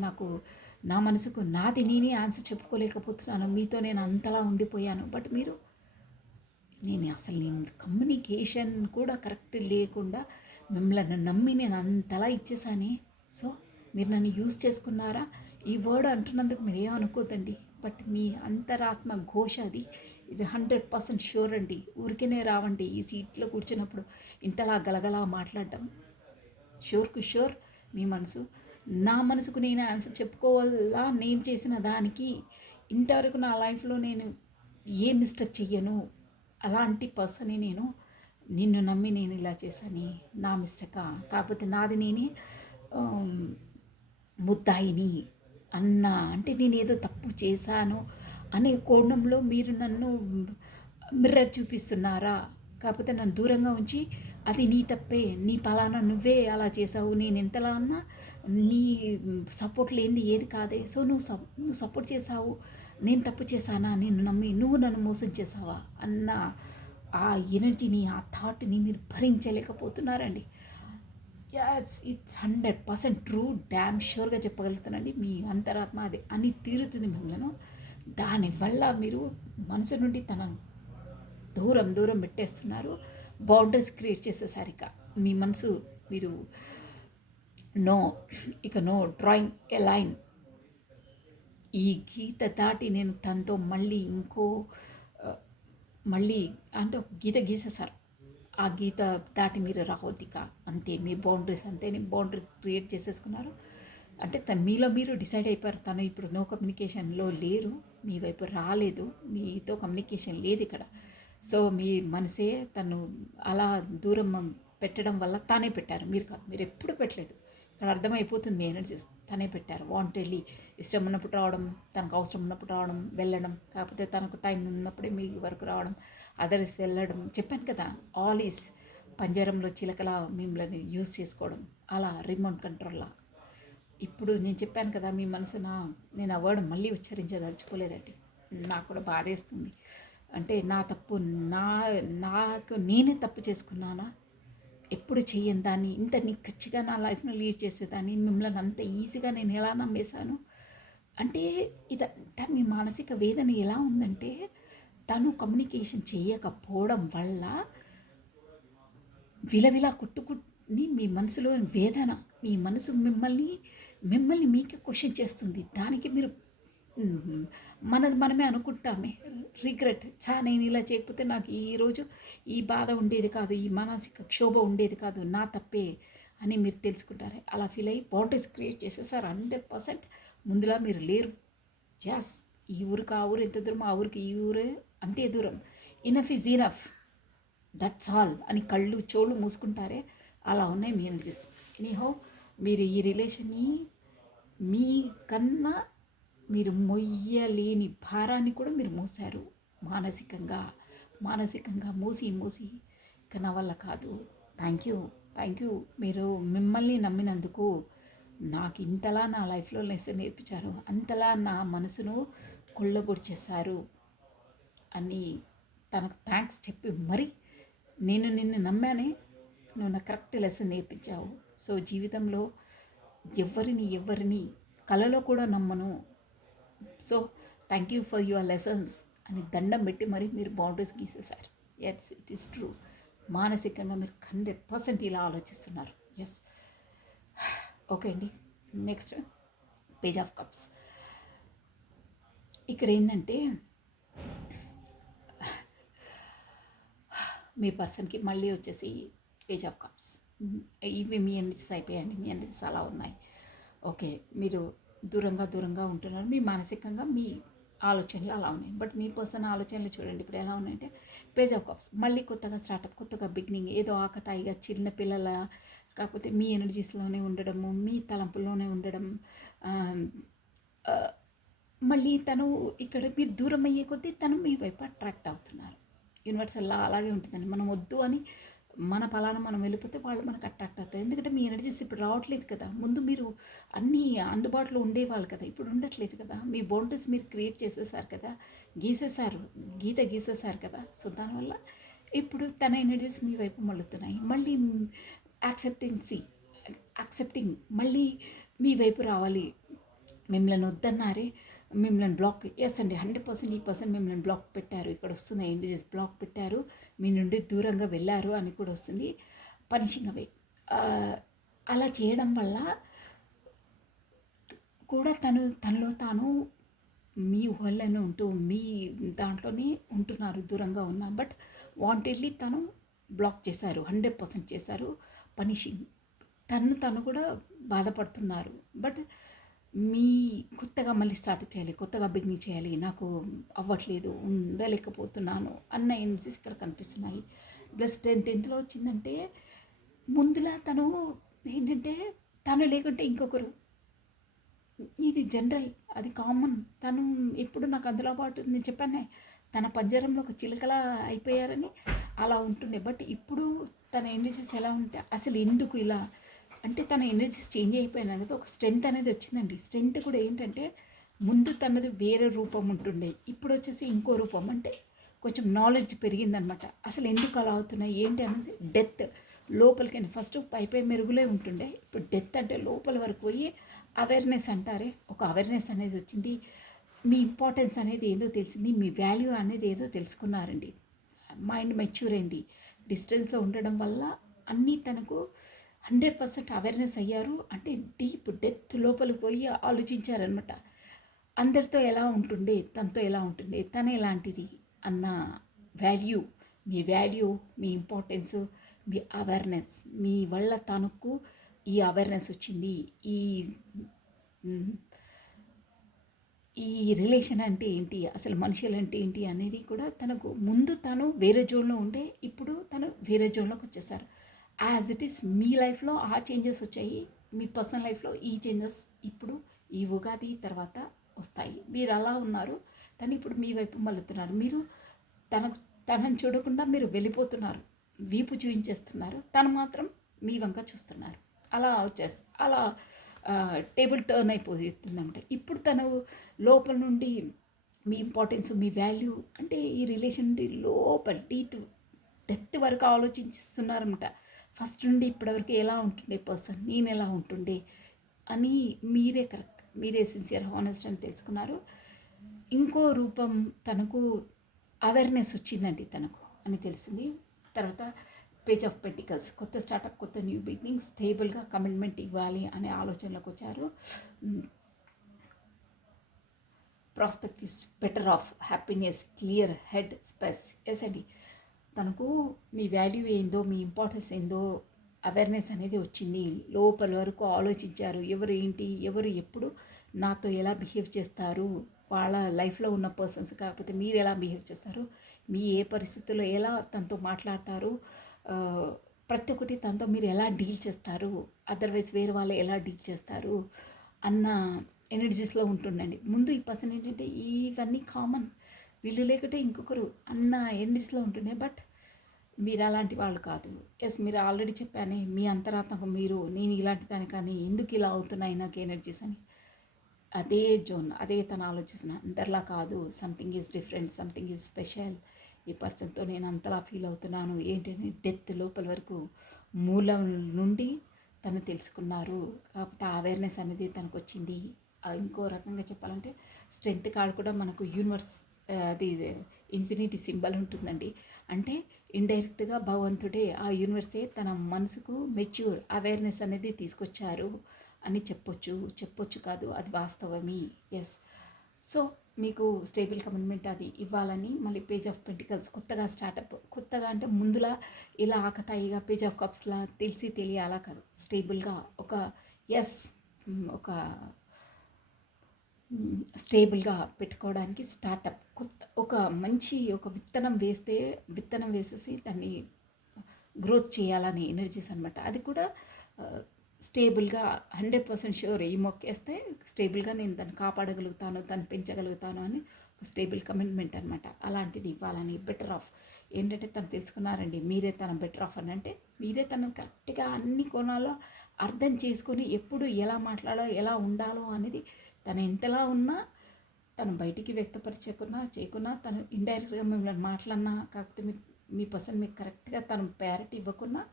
నా మనసుకు నాది నేనే ఆన్సర్ చెప్పుకోలేకపోతున్నాను. మీతో నేను అంతలా ఉండిపోయాను. బట్ నేను కమ్యూనికేషన్ కూడా కరెక్ట్ లేకుండా మిమ్మల్ని నమ్మి నేను అంతలా ఇచ్చేసానే. సో, మీరు నన్ను యూజ్ చేసుకున్నారా? ఈ వర్డ్ అంటున్నందుకు మీరు ఏమనుకోదండి. బట్ మీ అంతరాత్మ ఘోష అది. ఇది 100% ష్యూర్ అండి. ఊరికేనే రావండి ఈ సీట్లో కూర్చున్నప్పుడు ఇంతలా గలగలా మాట్లాడడం. ష్యూర్‌కు ష్యూర్ మీ మనసు. నా మనసుకు నేను ఆన్సర్ చెప్పుకోవాలా నేను చేసిన దానికి. ఇంతవరకు నా లైఫ్‌లో నేను ఏ మిస్టేక్ చెయ్యను. అలాంటి పర్సన్‌ని నేను. నిన్ను నమ్మి నేను ఇలా చేశాని నా మిస్టేకా? కాకపోతే నాది నేనే ముద్దాయిని అంటే నేనేదో తప్పు చేశాను అనే కోణంలో మీరు నన్ను మిర్రర్ చూపిస్తున్నారా? కాకపోతే నన్ను దూరంగా ఉంచి అది నీ తప్పే, నీ పలానా నువ్వే అలా చేసావు, నేను ఎంతలా అన్నా నీ సపోర్ట్ లేనిది ఏది కాదే. సో, నువ్వు సపోర్ట్ చేసావు, నేను తప్పు చేశానా నిన్ను నమ్మి, నువ్వు నన్ను మోసం చేసావా అన్న ఆ ఎనర్జీని, ఆ థాట్‌ని మీరు భరించలేకపోతున్నారండి. Yes, it's 100% true. డ్యామ్ ష్యూర్‌గా చెప్పగలుగుతానండి. మీ అంతరాత్మ అది అని తీరుతుంది మిమ్మల్ని. దానివల్ల మీరు మనసు నుండి తనను దూరం పెట్టేస్తున్నారు. బౌండరీస్ క్రియేట్ చేసేసారు. ఇక మీ మనసు మీరు నో, ఇక నో, డ్రాయింగ్ ఎ లైన్. ఈ గీత దాటి నేను తనతో మళ్ళీ అంటే ఒక గీత గీసేసారు. ఆ గీత దాటి మీరు రావద్దిక. అంతే, మీ బౌండరీస్ అంతే. బౌండరీ క్రియేట్ చేసేసుకున్నారు. అంటే మీలో మీరు డిసైడ్ అయిపోయారు. తను ఇప్పుడు నో కమ్యూనికేషన్లో లేరు, మీ వైపు రాలేదు, మీతో కమ్యూనికేషన్ లేదు ఇక్కడ. సో, మీ మనసే తను అలా దూరం పెట్టడం వల్ల తానే పెట్టారు, మీరు కాదు. మీరు ఎప్పుడు పెట్టలేదు. ఇక్కడ అర్థమైపోతుంది మీ ఎనర్జీస్. తనే పెట్టారు వాంటెడ్లీ. ఇష్టం ఉన్నప్పుడు రావడం, తనకు అవసరం ఉన్నప్పుడు రావడం, వెళ్ళడం. కాకపోతే తనకు టైం ఉన్నప్పుడే మీ వరకు రావడం, అదర్స్ వెళ్ళడం. చెప్పాను కదా, ఆల్ ఈస్ పంజరంలో చిలకలా మిమ్మల్ని యూజ్ చేసుకోవడం, అలా రిమోట్ కంట్రోల్లా. ఇప్పుడు నేను చెప్పాను కదా, మీ మనసున నేను ఆ వర్డ్ మళ్ళీ ఉచ్చరించదలుచుకోలేదండి. నాకు కూడా బాధేస్తుంది. అంటే నా తప్పు, నాకు నేనే తప్పు చేసుకున్నానా? ఎప్పుడు చెయ్యని దాన్ని ఇంత నిక్కచ్చిగా నా లైఫ్ను లీడ్ చేసేదాన్ని మిమ్మల్ని అంత ఈజీగా నేను ఎలా నమ్మేశాను? అంటే ఇదంతా మీ మానసిక వేదన ఎలా ఉందంటే, తను కమ్యూనికేషన్ చేయకపోవడం వల్ల విలవిలా కొట్టుకుని మీ మనసులో వేదన, మీ మనసు మిమ్మల్ని మీకే క్వశ్చన్ చేస్తుంది. దానికి మీరు హుహు. మనది మనమే అనుకుంటామే. రిగ్రెట్. నేను ఇలా చేయకపోతే నాకు ఈరోజు ఈ బాధ ఉండేది కాదు. ఈ మానసిక క్షోభ ఉండేది కాదు. నా తప్పే అని మీరు తెలుసుకుంటారు. అలా ఫీల్ అయ్యి బౌండరీస్ క్రియేట్ చేసేసారు 100%. ముందులా మీరు లేరు. యెస్. ఈ ఊరికి ఆ ఊరు ఎంత దూరమో, ఆ ఊరికి ఈ ఊరే అంతే దూరం. Enough is enough. That's all అని కళ్ళు చెవులు మూసుకుంటారే, అలా ఉన్నాయి మీ ఎనర్జీస్. ఎనీహౌ, మీరు ఈ రిలేషన్ని మీ కన్నా మీరు మొయ్యలేని భారాన్ని కూడా మీరు మోసారు. మానసికంగా మానసికంగా మోసి మోసి ఇక నా వల్ల కాదు. Thank you, thank you. మీరు మిమ్మల్ని నమ్మినందుకు నాకు ఇంతలా నా లైఫ్లో లెసన్ నేర్పించారు, అంతలా నా మనసును కొల్లగొడిచేశారు అని తనకు థ్యాంక్స్ చెప్పి మరి నేను నిన్ను నమ్మానే, నువ్వు నాకు కరెక్ట్ లెసన్ నేర్పించావు. సో జీవితంలో ఎవరిని కలలో కూడా నమ్మను. So thank you for your lessons అని దండం పెట్టి మరి మీరు బౌండరీస్ గీసేశారు. Yes, it is true. మానసికంగా మీరు 100% ఇలా ఆలోచిస్తున్నారు. ఎస్. ఓకే అండి. Next page of cups. ఇక్కడ ఏంటంటే మీ పర్సన్కి మళ్ళీ వచ్చేసి పేజ్ ఆఫ్ కప్స్. ఇవి మీ ఎనర్జీస్ అయిపోయాయండి. మీ ఎనర్జీస్ అలా ఉన్నాయి. ఓకే, మీరు దూరంగా ఉంటున్నారు. మీ మానసికంగా మీ ఆలోచనలు అలా ఉన్నాయి. బట్ మీ పర్సన్ ఆలోచనలు చూడండి ఇప్పుడు ఎలా ఉన్నాయంటే పేజ్ ఆఫ్ కప్స్. మళ్ళీ కొత్తగా స్టార్టప్, కొత్తగా బిగినింగ్, ఏదో ఆకతాయిగా చిన్న పిల్లల కాకపోతే మీ ఎనర్జీస్లోనే ఉండడము, మీ తలంపుల్లోనే ఉండడం. మళ్ళీ తను ఇక్కడ మీరు దూరం అయ్యే కొద్దీ తను మీ వైపు అట్రాక్ట్ అవుతున్నారు. యూనివర్సల్లా అలాగే ఉంటుందండి. మనం వద్దు అని మన ఫలానా మనం వెళ్ళిపోతే వాళ్ళు మనకు అట్రాక్ట్ అవుతారు. ఎందుకంటే మీ ఎనర్జీస్ ఇప్పుడు రావట్లేదు కదా. ముందు మీరు అన్నీ అందుబాటులో ఉండేవాళ్ళు కదా, ఇప్పుడు ఉండట్లేదు కదా. మీ బౌండరీస్ మీరు క్రియేట్ చేసేసారు కదా, గీసేసారు కదా. సో దానివల్ల ఇప్పుడు తన ఎనర్జీస్ మీ వైపు మళ్ళుతున్నాయి. మళ్ళీ యాక్సెప్టింగ్ మళ్ళీ మీ వైపు రావాలి. మిమ్మల్ని వద్దన్నారే, మిమ్మల్ని బ్లాక్. ఎస్ అండి, 100% ఈ పర్సన్ మిమ్మల్ని బ్లాక్ పెట్టారు. ఇక్కడ వస్తుంది ఎనర్జీస్ బ్లాక్ పెట్టారు, మీ నుండి దూరంగా వెళ్ళారు అని కూడా వస్తుంది. పనిషింగ్ అవే. అలా చేయడం వల్ల కూడా తనలో తాను మీ ఊహల్లోనే ఉంటూ మీ దాంట్లోనే ఉంటున్నారు, దూరంగా ఉన్నా. బట్ వాంటెడ్లీ తను బ్లాక్ చేశారు, 100% చేశారు. పనిషింగ్ తను కూడా బాధపడుతున్నారు. బట్ మీ కొత్తగా మళ్ళీ స్టార్ట్ చేయాలి, కొత్తగా బిగినింగ్ చేయాలి, నాకు అవ్వట్లేదు, ఉండలేకపోతున్నాను అన్న ఎనర్జీస్ ఇక్కడ కనిపిస్తున్నాయి. ప్లస్ 10th వచ్చిందంటే ముందులా తను ఏంటంటే తను లేకుంటే ఇంకొకరు, ఇది జనరల్, అది కామన్. తను ఎప్పుడు నాకు అందులో పాటు నేను చెప్పానే తన పంజరంలో ఒక చిలకలా అయిపోయారని అలా ఉంటుండే. బట్ ఇప్పుడు తన ఎనర్జీస్ ఎలా ఉంటే అసలు ఎందుకు ఇలా అంటే తన ఎనర్జీస్ చేంజ్ అయిపోయినా కదా, ఒక స్ట్రెంగ్త్ అనేది వచ్చిందండి. స్ట్రెంగ్త్ కూడా ఏంటంటే ముందు తనది వేరే రూపం ఉంటుండే, ఇప్పుడు వచ్చేసి ఇంకో రూపం. అంటే కొంచెం నాలెడ్జ్ పెరిగిందనమాట. అసలు ఎందుకు అలా అవుతున్నాయి ఏంటి అనేది డెత్ లోపలికైనా ఫస్ట్ పై మెరుగులే ఉంటుండే, ఇప్పుడు డెత్ అంటే లోపల వరకు పోయి అవేర్నెస్ అంటారే, ఒక అవేర్నెస్ అనేది వచ్చింది. మీ ఇంపార్టెన్స్ అనేది ఏదో తెలిసింది, మీ వాల్యూ అనేది ఏదో తెలుసుకున్నారండి. మైండ్ మెచ్యూర్ అయింది. డిస్టెన్స్లో ఉండడం వల్ల అన్నీ తనకు 100% అవేర్నెస్ అయ్యారు. అంటే డీప్ డెత్ లోపలికి పోయి ఆలోచించారనమాట. అందరితో ఎలా ఉంటుండే, తనతో ఎలా ఉంటుండే, తను ఎలాంటిది అన్న వాల్యూ, మీ ఇంపార్టెన్సు, మీ అవేర్నెస్, మీ వల్ల తనకు ఈ అవేర్నెస్ వచ్చింది. ఈ రిలేషన్ అంటే ఏంటి, అసలు మనుషులు అంటే ఏంటి అనేది కూడా తనకు ముందు తను వేరే జోన్లో ఉంటే ఇప్పుడు తను వేరే జోన్లోకి వచ్చేసారు. యాజ్ ఇట్ ఈస్ మీ లైఫ్లో ఆ చేంజెస్ వచ్చాయి, మీ పర్సనల్ లైఫ్లో ఈ చేంజెస్ ఇప్పుడు ఈ ఉగాది తర్వాత వస్తాయి. మీరు అలా ఉన్నారు, తను ఇప్పుడు మీ వైపు మళ్ళుతున్నారు. మీరు తనను చూడకుండా మీరు వెళ్ళిపోతున్నారు, వీపు చూపించేస్తున్నారు, తను మాత్రం మీ వంక చూస్తున్నారు. అలా టేబుల్ టర్న్ అయిపోతుందంటే ఇప్పుడు తను లోపల నుండి మీ ఇంపార్టెన్స్, మీ వాల్యూ అంటే ఈ రిలేషన్ నుండి లోపల డెత్ వరకు ఆలోచిస్తున్నారనమాట. ఫస్ట్ నుండి ఇప్పటివరకు ఎలా ఉంటుండే పర్సన్, నేను ఎలా ఉంటుండే అని మీరే కరెక్ట్, మీరే సిన్సియర్, హానెస్ట్ అని తెలుసుకున్నారు. ఇంకో రూపం తనకు అవేర్నెస్ వచ్చిందండి తనకు అని తెలిసింది. తర్వాత పేజ్ ఆఫ్ పెంటికల్స్, కొత్త స్టార్టప్, కొత్త న్యూ బిగినింగ్, స్టేబుల్గా కమిట్మెంట్ ఇవ్వాలి అనే ఆలోచనలోకి వచ్చారు. Prospect is better of happiness clear head space. Yes అండి, తనకు మీ వాల్యూ ఏందో, మీ ఇంపార్టెన్స్ ఏందో అవేర్నెస్ అనేది వచ్చింది. లోపల వరకు ఆలోచించారు, ఎవరు ఏంటి, ఎవరు ఎప్పుడు నాతో ఎలా బిహేవ్ చేస్తారు, వాళ్ళ లైఫ్లో ఉన్న పర్సన్స్, కాకపోతే మీరు ఎలా బిహేవ్ చేస్తారు, మీ ఏ పరిస్థితుల్లో ఎలా తనతో మాట్లాడతారు, ప్రతి ఒక్కటి తనతో మీరు ఎలా డీల్ చేస్తారు, అదర్వైజ్ వేరే వాళ్ళు ఎలా డీల్ చేస్తారు అన్న ఎనర్జీస్లో ఉంటుండండి. ముందు ఈ పర్సన్ ఏంటంటే ఇవన్నీ కామన్, వీళ్ళు లేకుంటే ఇంకొకరు అన్న ఎనర్జీస్లో ఉంటుండే. బట్ మీరు అలాంటి వాళ్ళు కాదు. ఎస్, మీరు ఆల్రెడీ చెప్పానే మీ అంతరాత్మకు మీరు, నేను ఇలాంటి దాని కానీ ఎందుకు ఇలా అవుతున్నాయి నాకు ఎనర్జీస్ అని. అదే జోన్, అదే తను ఆలోచిస్తున్న. అందరిలా కాదు, something is different, something is special. ఈ పర్సన్తో నేను అంతలా ఫీల్ అవుతున్నాను ఏంటి అని డెత్ లోపల వరకు మూలం నుండి తను తెలుసుకున్నారు. కాకపోతే అవేర్నెస్ అనేది తనకు వచ్చింది. ఇంకో రకంగా చెప్పాలంటే స్ట్రెంత్ కార్డ్ కూడా మనకు యూనివర్స్, అది ఇన్ఫినిటీ సింబల్ ఉంటుందండి. అంటే ఇండైరెక్ట్గా భగవంతుడే, ఆ యూనివర్సే తన మనసుకు మెచ్యూర్ అవేర్నెస్ అనేది తీసుకొచ్చారు అని చెప్పొచ్చు కాదు, అది వాస్తవమే. ఎస్. సో మీకు స్టేబుల్ కమిట్మెంట్ అది ఇవ్వాలని మళ్ళీ పేజ్ ఆఫ్ పెంటికల్స్ కొత్తగా స్టార్టప్, కొత్తగా అంటే ముందులా ఇలా ఆకతాయిగా పేజ్ ఆఫ్ కప్స్లా తెలిసి తెలియాలా కాదు, స్టేబుల్గా ఒక ఎస్, ఒక స్టేబుల్గా పెట్టుకోవడానికి స్టార్టప్, కొత్త ఒక మంచి ఒక విత్తనం వేసేసి దాన్ని గ్రోత్ చేయాలనే ఎనర్జీస్ అనమాట. అది కూడా స్టేబుల్గా 100% ష్యూర్, ఈ మొక్కేస్తే స్టేబుల్గా నేను దాన్ని కాపాడగలుగుతాను, దాన్ని పెంచగలుగుతాను అని ఒక స్టేబుల్ కమిట్మెంట్ అనమాట. అలాంటిది ఇవ్వాలని బెటర్ ఆఫ్ ఏంటంటే తను తెలుసుకున్నారండి, మీరే తన బెటర్ ఆఫ్ అని. అంటే మీరే తనను కరెక్ట్గా అన్ని కోణాల్లో అర్థం చేసుకొని ఎప్పుడు ఎలా మాట్లాడాలో ఎలా ఉండాలో అనేది తను ఎంతలా ఉన్నా తను బయటికి చేయకున్నా తను ఇండైరెక్ట్గా మిమ్మల్ని మాట్లాడినా, కాకపోతే మీ పర్సన్ మీకు కరెక్ట్గా తను ప్రయారిటీ ఇవ్వకున్నా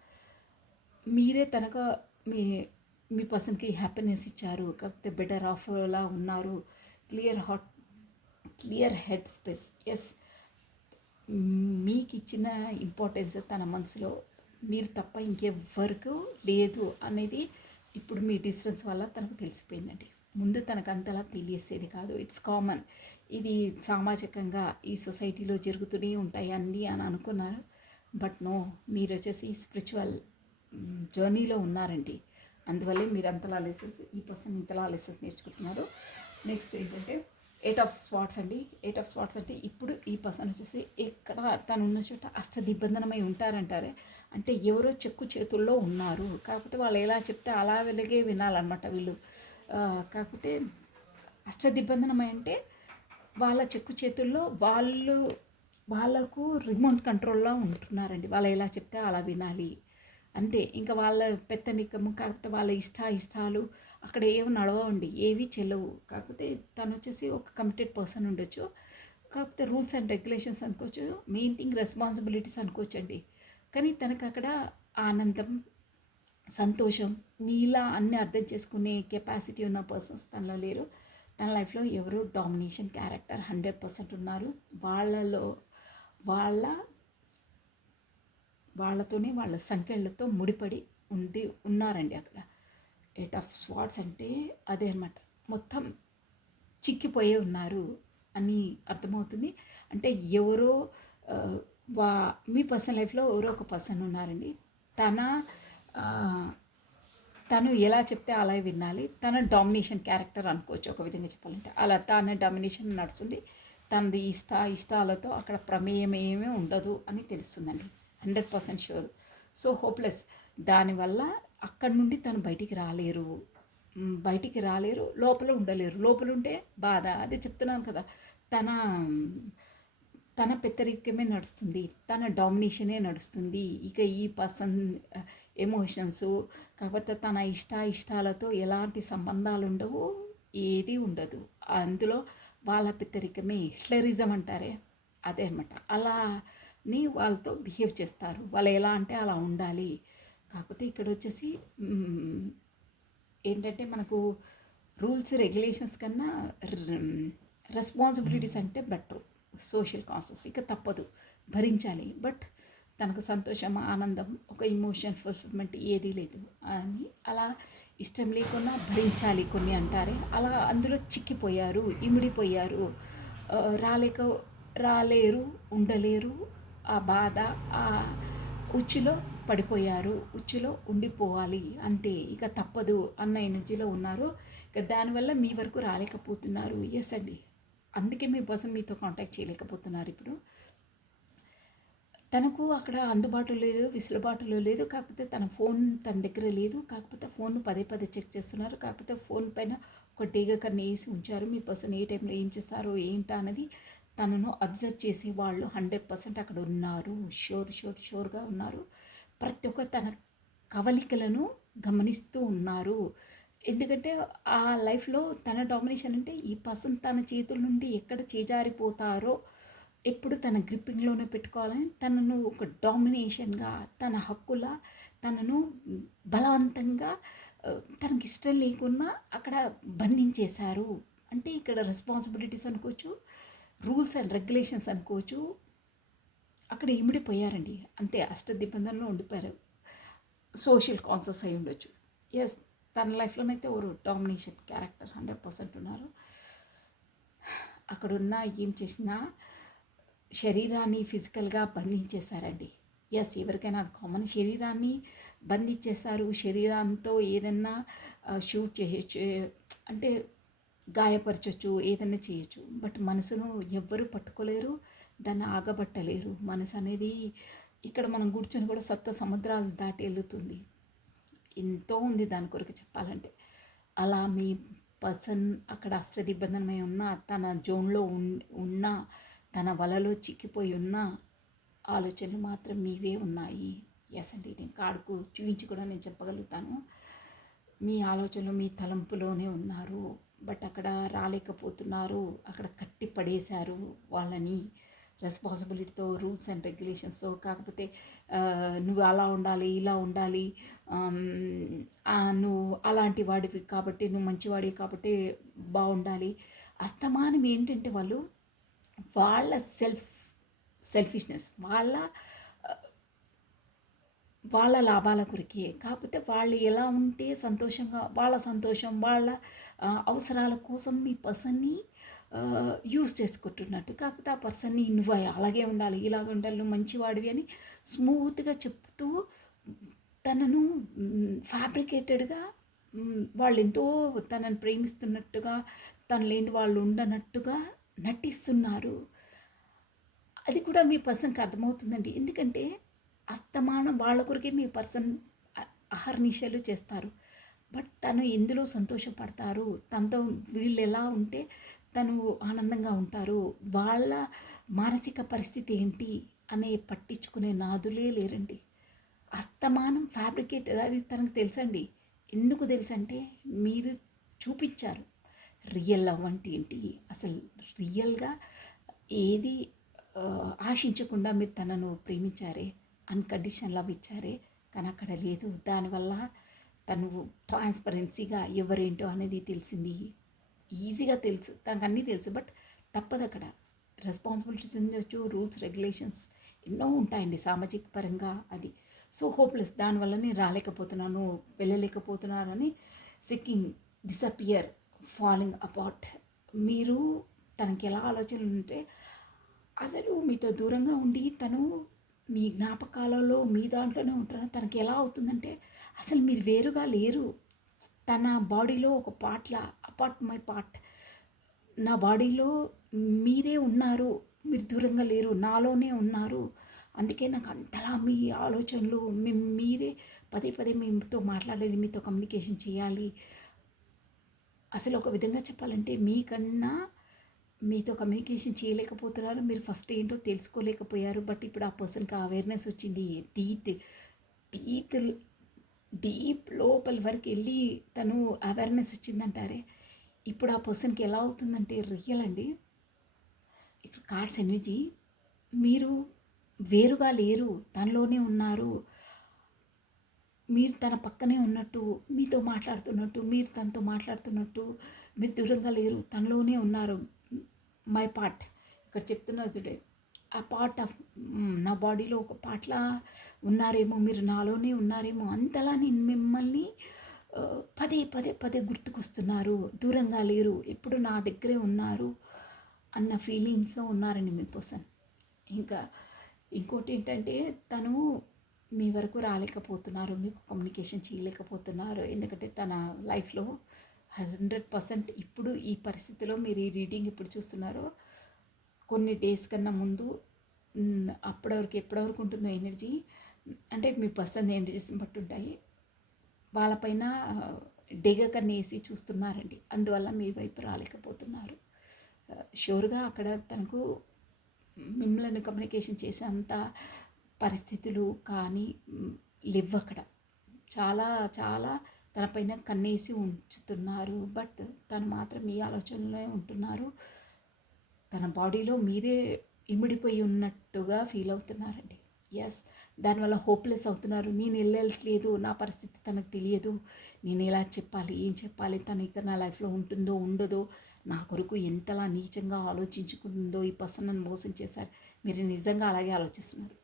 మీరే తనకు మీ మీ పర్సన్కి హ్యాపీనెస్ ఇచ్చారు, కాకపోతే బెటర్ ఆఫ్లా ఉన్నారు. Clear head space. ఎస్, మీకు ఇచ్చిన ఇంపార్టెన్స్ తన మనసులో మీరు తప్ప ఇంకెవ్వరికి లేదు అనేది ఇప్పుడు మీ డిస్టెన్స్ వల్ల తనకు తెలిసిపోయిందండి. ముందు తనకు అంతలా తెలియసేది కాదు. ఇట్స్ కామన్, ఇది సామాజికంగా ఈ సొసైటీలో జరుగుతూనే ఉంటాయి అన్నీ అని అనుకున్నారు. బట్ నో, మీరు వచ్చేసి స్పిరిచువల్ జర్నీలో ఉన్నారండి. అందువల్లే మీరు అంతలా లెసన్స్, ఈ పర్సన్ ఇంతలా లెసన్స్ నేర్చుకుంటున్నారు. నెక్స్ట్ ఏంటంటే 8 ఆఫ్ స్వార్డ్స్ అండి. 8 ఆఫ్ స్వార్డ్స్ అంటే ఇప్పుడు ఈ పర్సన్ వచ్చేసి ఎక్కడ తను ఉన్న చోట అష్టదిగ్బంధనమై ఉంటారంటారే, అంటే ఎవరో చెక్కు చేతుల్లో ఉన్నారు, కాకపోతే వాళ్ళు ఎలా చెప్తే అలా వెలిగే వినాలన్నమాట వీళ్ళు. కాకపోతే అష్టదిగ్బంధనమై అంటే వాళ్ళ చెక్కు చేతుల్లో వాళ్ళకు రిమోట్ కంట్రోల్లో ఉంటున్నారండి. వాళ్ళు ఎలా చెప్తే అలా వినాలి అంతే. ఇంకా వాళ్ళ పెత్తనికము, కాకపోతే వాళ్ళ ఇష్టాలు అక్కడ ఏమి నడవండి, ఏవి చెల్లవు. కాకపోతే తను వచ్చేసి ఒక కమిటెడ్ పర్సన్ ఉండొచ్చు, కాకపోతే రూల్స్ అండ్ రెగ్యులేషన్స్ అనుకోవచ్చు, మెయిన్ థింగ్ రెస్పాన్సిబిలిటీస్ అనుకోవచ్చు అండి. కానీ తనకు అక్కడ ఆనందం, సంతోషం, మీలా అన్నీ అర్థం చేసుకునే కెపాసిటీ ఉన్న పర్సన్స్ తనలో లేరు. తన లైఫ్లో ఎవరు డామినేషన్ క్యారెక్టర్ 100% ఉన్నారు. వాళ్ళతోనే వాళ్ళ సంఖ్యలతో ముడిపడి ఉన్నారండి అక్కడ. 8 ఆఫ్ స్వార్డ్స్ అంటే అదే అనమాట, మొత్తం చిక్కిపోయే ఉన్నారు అని అర్థమవుతుంది. అంటే ఎవరో మీ పర్సనల్ లైఫ్లో ఎవరో ఒక పర్సన్ ఉన్నారండి. తను ఎలా చెప్తే అలా వినాలి. తన డామినేషన్ క్యారెక్టర్ అనుకోవచ్చు ఒక విధంగా చెప్పాలంటే. అలా తన డామినేషన్ నడుస్తుంది. తనది ఇష్టాలతో అక్కడ ప్రమేయం ఏమీ ఉండదు అని తెలుస్తుందండి. 100% ష్యూర్. So hopeless. దానివల్ల అక్కడి నుండి తను బయటికి రాలేరు, లోపల ఉండలేరు. లోపల ఉంటే బాధ, అదే చెప్తున్నాను కదా, తన పెత్తరికమే నడుస్తుంది, తన డామినేషనే నడుస్తుంది. ఇక ఈ పర్సన్ ఎమోషన్స్, కాకపోతే తన ఇష్టాలతో ఎలాంటి సంబంధాలు ఉండవు, ఏది ఉండదు. అందులో వాళ్ళ పెత్తరికమే, హిట్లరిజం అంటారే అదే అనమాట. అలాని వాళ్ళతో బిహేవ్ చేస్తారు. వాళ్ళు ఎలా అంటే అలా ఉండాలి. కాకపోతే ఇక్కడ వచ్చేసి ఏంటంటే మనకు రూల్స్ రెగ్యులేషన్స్ కన్నా రెస్పాన్సిబిలిటీస్ అంటే బెటర్. సోషల్ కాసెస్ ఇక తప్పదు, భరించాలి. బట్ తనకు సంతోషం, ఆనందం, ఒక ఇమోషన్ ఫుల్ఫిల్మెంట్ ఏదీ లేదు అని అలా ఇష్టం లేకున్నా భరించాలి కొన్ని అంటారే, అలా అందులో చిక్కిపోయారు, ఇమిడిపోయారు. రాలేక రాలేరు, ఉండలేరు. ఆ బాధ, ఆ ఉచ్చులో పడిపోయారు. ఉచ్చులో ఉండిపోవాలి అంతే, ఇక తప్పదు అన్న ఎనర్జీలో ఉన్నారు. ఇక దానివల్ల మీ వరకు రాలేకపోతున్నారు. ఎస్ అండి. అందుకే మీ పర్సన్ మీతో కాంటాక్ట్ చేయలేకపోతున్నారు ఇప్పుడు. తనకు అక్కడ అందుబాటులో లేదు, వెసులుబాటులో లేదు. కాకపోతే తన ఫోన్ తన దగ్గర లేదు. కాకపోతే ఫోన్ పదే పదే చెక్ చేస్తున్నారు. కాకపోతే ఫోన్ పైన ఒక డేగ కన్నా వేసి ఉంచారు. మీ పర్సన్ ఏ టైంలో ఏం చేస్తారో ఏంటా అన్నది తనను అబ్జర్వ్ చేసి వాళ్ళు 100% అక్కడ ఉన్నారు. షూర్గా ఉన్నారు. ప్రతి ఒక్క తన కవలికలను గమనిస్తూ ఉన్నారు. ఎందుకంటే ఆ లైఫ్లో తన డామినేషన్ అంటే ఈ పర్సన్ తన చేతుల నుండి ఎక్కడ చేజారిపోతారో ఎప్పుడు తన గ్రిప్పింగ్లోనే పెట్టుకోవాలని తనను ఒక డామినేషన్గా, తన హక్కుల తనను బలవంతంగా తనకి ఇష్టం లేకున్నా అక్కడ బంధించేశారు. అంటే ఇక్కడ రెస్పాన్సిబిలిటీస్ అనుకోవచ్చు, రూల్స్ అండ్ రెగ్యులేషన్స్ అనుకోవచ్చు. అక్కడ ఇమిడిపోయారండి. అంతే, అష్టదిబ్బందంలో ఉండిపోయారు. సోషల్ కాన్షియస్ అయి ఉండొచ్చు. ఎస్, తన లైఫ్లోనైతే ఓరు డామినేషన్ క్యారెక్టర్ 100% ఉన్నారు. అక్కడున్న ఏం చేసినా శరీరాన్ని ఫిజికల్గా బంధించేశారండి. ఎస్, ఎవరికైనా అది కామన్. శరీరాన్ని బంధించేశారు. శరీరంతో ఏదన్నా షూట్ చేయొచ్చు, అంటే గాయపరచొచ్చు, ఏదైనా చేయొచ్చు. బట్ మనసును ఎవ్వరూ పట్టుకోలేరు, దాన్ని ఆగబట్టలేరు. మనసు అనేది ఇక్కడ మనం కూర్చొని కూడా సప్త సముద్రాలు దాటి వెళ్తుంది. ఎంతో ఉంది దాని కొరకు చెప్పాలంటే. అలా మీ పర్సన్ అక్కడ అష్టదిబ్బందనమై ఉన్న, తన జోన్లో ఉన్న, తన వలలో చిక్కిపోయి ఉన్న ఆలోచనలు మాత్రం మీవే ఉన్నాయి. ఎస్ అండి, నేను కార్డుకు చూపించి కూడా నేను చెప్పగలుగుతాను. మీ ఆలోచనలు మీ తలంపులోనే ఉన్నారు. బట్ అక్కడ రాలేకపోతున్నారు. అక్కడ కట్టి పడేశారు వాళ్ళని రెస్పాన్సిబిలిటీతో, రూల్స్ అండ్ రెగ్యులేషన్స్తో. కాకపోతే నువ్వు అలా ఉండాలి, ఇలా ఉండాలి, నువ్వు అలాంటి వాడివి కాబట్టి, నువ్వు మంచివాడివి కాబట్టి బాగుండాలి. అస్తమానం ఏంటంటే వాళ్ళు వాళ్ళ సెల్ఫిష్నెస్, వాళ్ళ లాభాల కొరికే. కాకపోతే వాళ్ళు ఎలా ఉంటే సంతోషంగా, వాళ్ళ సంతోషం, వాళ్ళ అవసరాల కోసం మీ పర్సన్ని యూజ్ చేసుకుంటున్నట్టు. కాకపోతే ఆ పర్సన్ని నువ్వు అలాగే ఉండాలి, ఇలాగే ఉండాలి, నువ్వు మంచివాడివి అని స్మూత్గా చెప్తూ తనను ఫ్యాబ్రికేటెడ్గా, వాళ్ళు ఎంతో తనను ప్రేమిస్తున్నట్టుగా, తను లేని వాళ్ళు ఉండనట్టుగా నటిస్తున్నారు. అది కూడా మీ పర్సన్కి అర్థమవుతుందండి. ఎందుకంటే అస్తమానం వాళ్ళ కొరికే మీ పర్సన్ అహర్నిశలు చేస్తారు. బట్ తను ఎందులో సంతోషపడతారు, తనతో వీళ్ళు ఎలా ఉంటే తను ఆనందంగా ఉంటారు, వాళ్ళ మానసిక పరిస్థితి ఏంటి అనే పట్టించుకునే నాదులే లేరండి. అస్తమానం ఫ్యాబ్రికేట్, అది తనకు తెలుసండి. ఎందుకు తెలుసంటే మీరు చూపించారు రియల్ లవ్ అంటే ఏంటి, అసలు రియల్గా ఏది ఆశించకుండా మీరు తనను ప్రేమించారే, అన్కండిషనల్ లవ్ ఇచ్చారే. కానీ అక్కడ లేదు. దానివల్ల తను ట్రాన్స్పరెన్సీగా ఎవరేంటో అనేది తెలిసింది. ఈజీగా తెలుసు, తనకు అన్నీ తెలుసు. బట్ తప్పదు అక్కడ. రెస్పాన్సిబిలిటీస్ ఉండొచ్చు, రూల్స్ రెగ్యులేషన్స్ ఎన్నో ఉంటాయండి సామాజిక పరంగా. అది సో హోప్లెస్. దానివల్ల నేను రాలేకపోతున్నాను, వెళ్ళలేకపోతున్నానని సిక్కింగ్, డిసపియర్, ఫాలింగ్ అపార్ట్. మీరు తనకి ఎలా ఆలోచనలు ఉంటే అసలు మీతో దూరంగా ఉండి తను మీ జ్ఞాపకాలలో మీ దాంట్లోనే ఉంటారు. తనకి ఎలా అవుతుందంటే అసలు మీరు వేరుగా లేరు. తన బాడీలో ఒక పార్ట్లా, అపార్ట్ మై పార్ట్, నా బాడీలో మీరే ఉన్నారు, మీరు దూరంగా లేరు, నాలోనే ఉన్నారు. అందుకే నాకు అంతలా మీ ఆలోచనలు, మీరే పదే పదే మీతో మాట్లాడేది, మీతో కమ్యూనికేషన్ చేయాలి. అసలు ఒక విధంగా చెప్పాలంటే మీకన్నా మీతో కమ్యూనికేషన్ చేయలేకపోతున్నారు. మీరు ఫస్ట్ ఏంటో తెలుసుకోలేకపోయారు. బట్ ఇప్పుడు ఆ పర్సన్కి అవేర్నెస్ వచ్చింది. డీప్ డీప్ లోపల వరకు వెళ్ళి తను అవేర్నెస్ వచ్చిందంటారే. ఇప్పుడు ఆ పర్సన్కి ఎలా అవుతుందంటే రియల్ అండి. ఇక్కడ కార్డ్స్ ఎనర్జీ, మీరు వేరుగా లేరు, తనలోనే ఉన్నారు. మీరు తన పక్కనే ఉన్నట్టు, మీతో మాట్లాడుతున్నట్టు, మీరు తనతో మాట్లాడుతున్నట్టు, మీరు దూరంగా లేరు, తనలోనే ఉన్నారు. మై పార్ట్ ఇక్కడ చెప్తున్నారు చూడే, ఆ పార్ట్ ఆఫ్ నా బాడీలో ఒక పార్ట్లా ఉన్నారేమో, మీరు నాలోనే ఉన్నారేమో, అంతలా నేను మిమ్మల్ని పదే పదే పదే గుర్తుకొస్తున్నారు, దూరంగా లేరు, ఎప్పుడు నా దగ్గరే ఉన్నారు అన్న ఫీలింగ్స్తో ఉన్నారండి మీ పర్సన్. ఇంకా ఇంకోటి ఏంటంటే తను మీ వరకు రాలేకపోతున్నారు, మీకు కమ్యూనికేషన్ చేయలేకపోతున్నారు. ఎందుకంటే తన లైఫ్లో 100% ఇప్పుడు ఈ పరిస్థితిలో మీరు ఈ రీడింగ్ ఇప్పుడు చూస్తున్నారో కొన్ని డేస్ కన్నా ముందు అప్పటి వరకు ఎప్పటి వరకు ఉంటుందో ఎనర్జీ, అంటే మీ పర్సన్ ఎనర్జీస్ని బట్టి ఉంటాయి. వాళ్ళపైన డెగ కన్నేసి చూస్తున్నారండి. అందువల్ల మీ వైపు రాలేకపోతున్నారు. షూర్గా అక్కడ తనకు మిమ్మల్ని కమ్యూనికేషన్ చేసేంత పరిస్థితులు కానీ లేవక్కడ. చాలా చాలా తన పైన కన్నేసి ఉంచుతున్నారు. బట్ తను మాత్రం మీ ఆలోచనలోనే ఉంటున్నారు. తన బాడీలో మీరే ఇమిడిపోయి ఉన్నట్టుగా ఫీల్ అవుతున్నారండి. ఎస్, దానివల్ల హోప్లెస్ అవుతున్నారు. నేను వెళ్ళట్లేదు, నా పరిస్థితి తనకు తెలియదు, నేను ఎలా చెప్పాలి, ఏం చెప్పాలి, తను ఇక నా లైఫ్లో ఉంటుందో ఉండదో, నా కొరకు ఎంతలా నీచంగా ఆలోచించుకుందో, ఈ పర్సన్ నన్ను మోసం చేశారు. మీరు నిజంగా అలాగే ఆలోచిస్తున్నారు.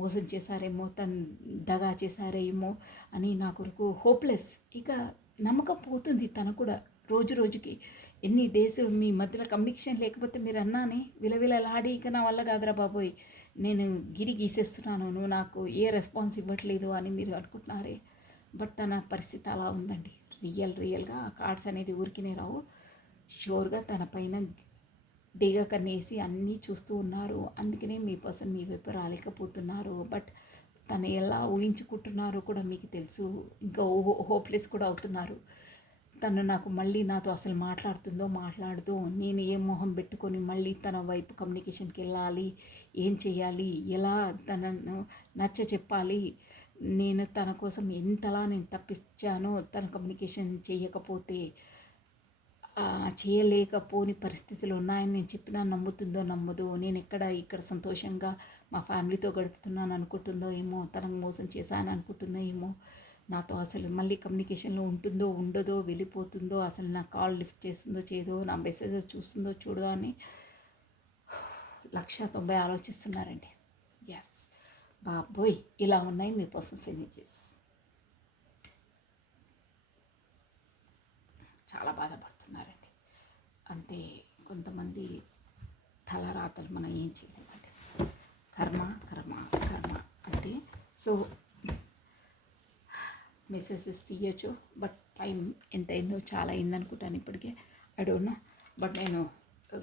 మోసం చేశారేమో, తను దగా చేశారేమో అని నా కొరకు హోప్లెస్. ఇక నమ్మకం పోతుంది తను కూడా రోజు రోజుకి. ఎన్ని డేస్ మీ మధ్యలో కమ్యూనికేషన్ లేకపోతే మీరు అన్నానే విలవిలలాడి ఇక నా వల్ల కాదురా బాబోయ్, నేను గిరి గీసేస్తున్నాను, నువ్వు నాకు ఏ రెస్పాన్స్ ఇవ్వట్లేదు అని మీరు అనుకుంటున్నారే. బట్ తన పరిస్థితి అలా ఉందండి. రియల్గా కార్డ్స్ అనేది ఊరికినే రావు. షూర్గా తన పైన డేగా కన్నేసి అన్నీ చూస్తూ ఉన్నారు. అందుకనే మీ పర్సన్ మీ వైపు రాలేకపోతున్నారు. బట్ తను ఎలా ఊహించుకుంటున్నారో కూడా మీకు తెలుసు. ఇంకా హోప్లెస్ కూడా అవుతున్నారు. తను నాకు మళ్ళీ నాతో అసలు మాట్లాడుతూ నేను ఏ మొహం పెట్టుకొని మళ్ళీ తన వైపు కమ్యూనికేషన్కి వెళ్ళాలి, ఏం చేయాలి, ఎలా తనను నచ్చ చెప్పాలి, నేను తన కోసం ఎంతలా నేను తప్పించానో, తన కమ్యూనికేషన్ చేయకపోతే చేయలేకపోని పరిస్థితులు ఉన్నాయని నేను చెప్పినా నమ్ముతుందో నమ్మదో, నేను ఇక్కడ సంతోషంగా మా ఫ్యామిలీతో గడుపుతున్నాను అనుకుంటుందో ఏమో, తనకు మోసం చేశాను అనుకుంటుందో ఏమో, నాతో అసలు మళ్ళీ కమ్యూనికేషన్లో ఉంటుందో ఉండదో, వెళ్ళిపోతుందో, అసలు నా కాల్ లిఫ్ట్ చేస్తుందో చేయదో, నా మెసేజెస్ చూస్తుందో చూడదో అని 190 ఆలోచిస్తున్నారండి. ఎస్ బాబోయ్, ఇలా ఉన్నాయి మీ పర్సన్స్ ఎనర్జీస్. చాలా బాధపడుతున్నారండి. అంతే, కొంతమంది తలరాతలు మనం ఏం చేయలేమండి. కర్మ కర్మ కర్మ అంతే. సో మెసేజెస్ తీయచ్చు, బట్ టైం ఎంత అయిందో చాలా అయిందనుకుంటాను ఇప్పటికే. ఐ డోంట్ నో, బట్ నేను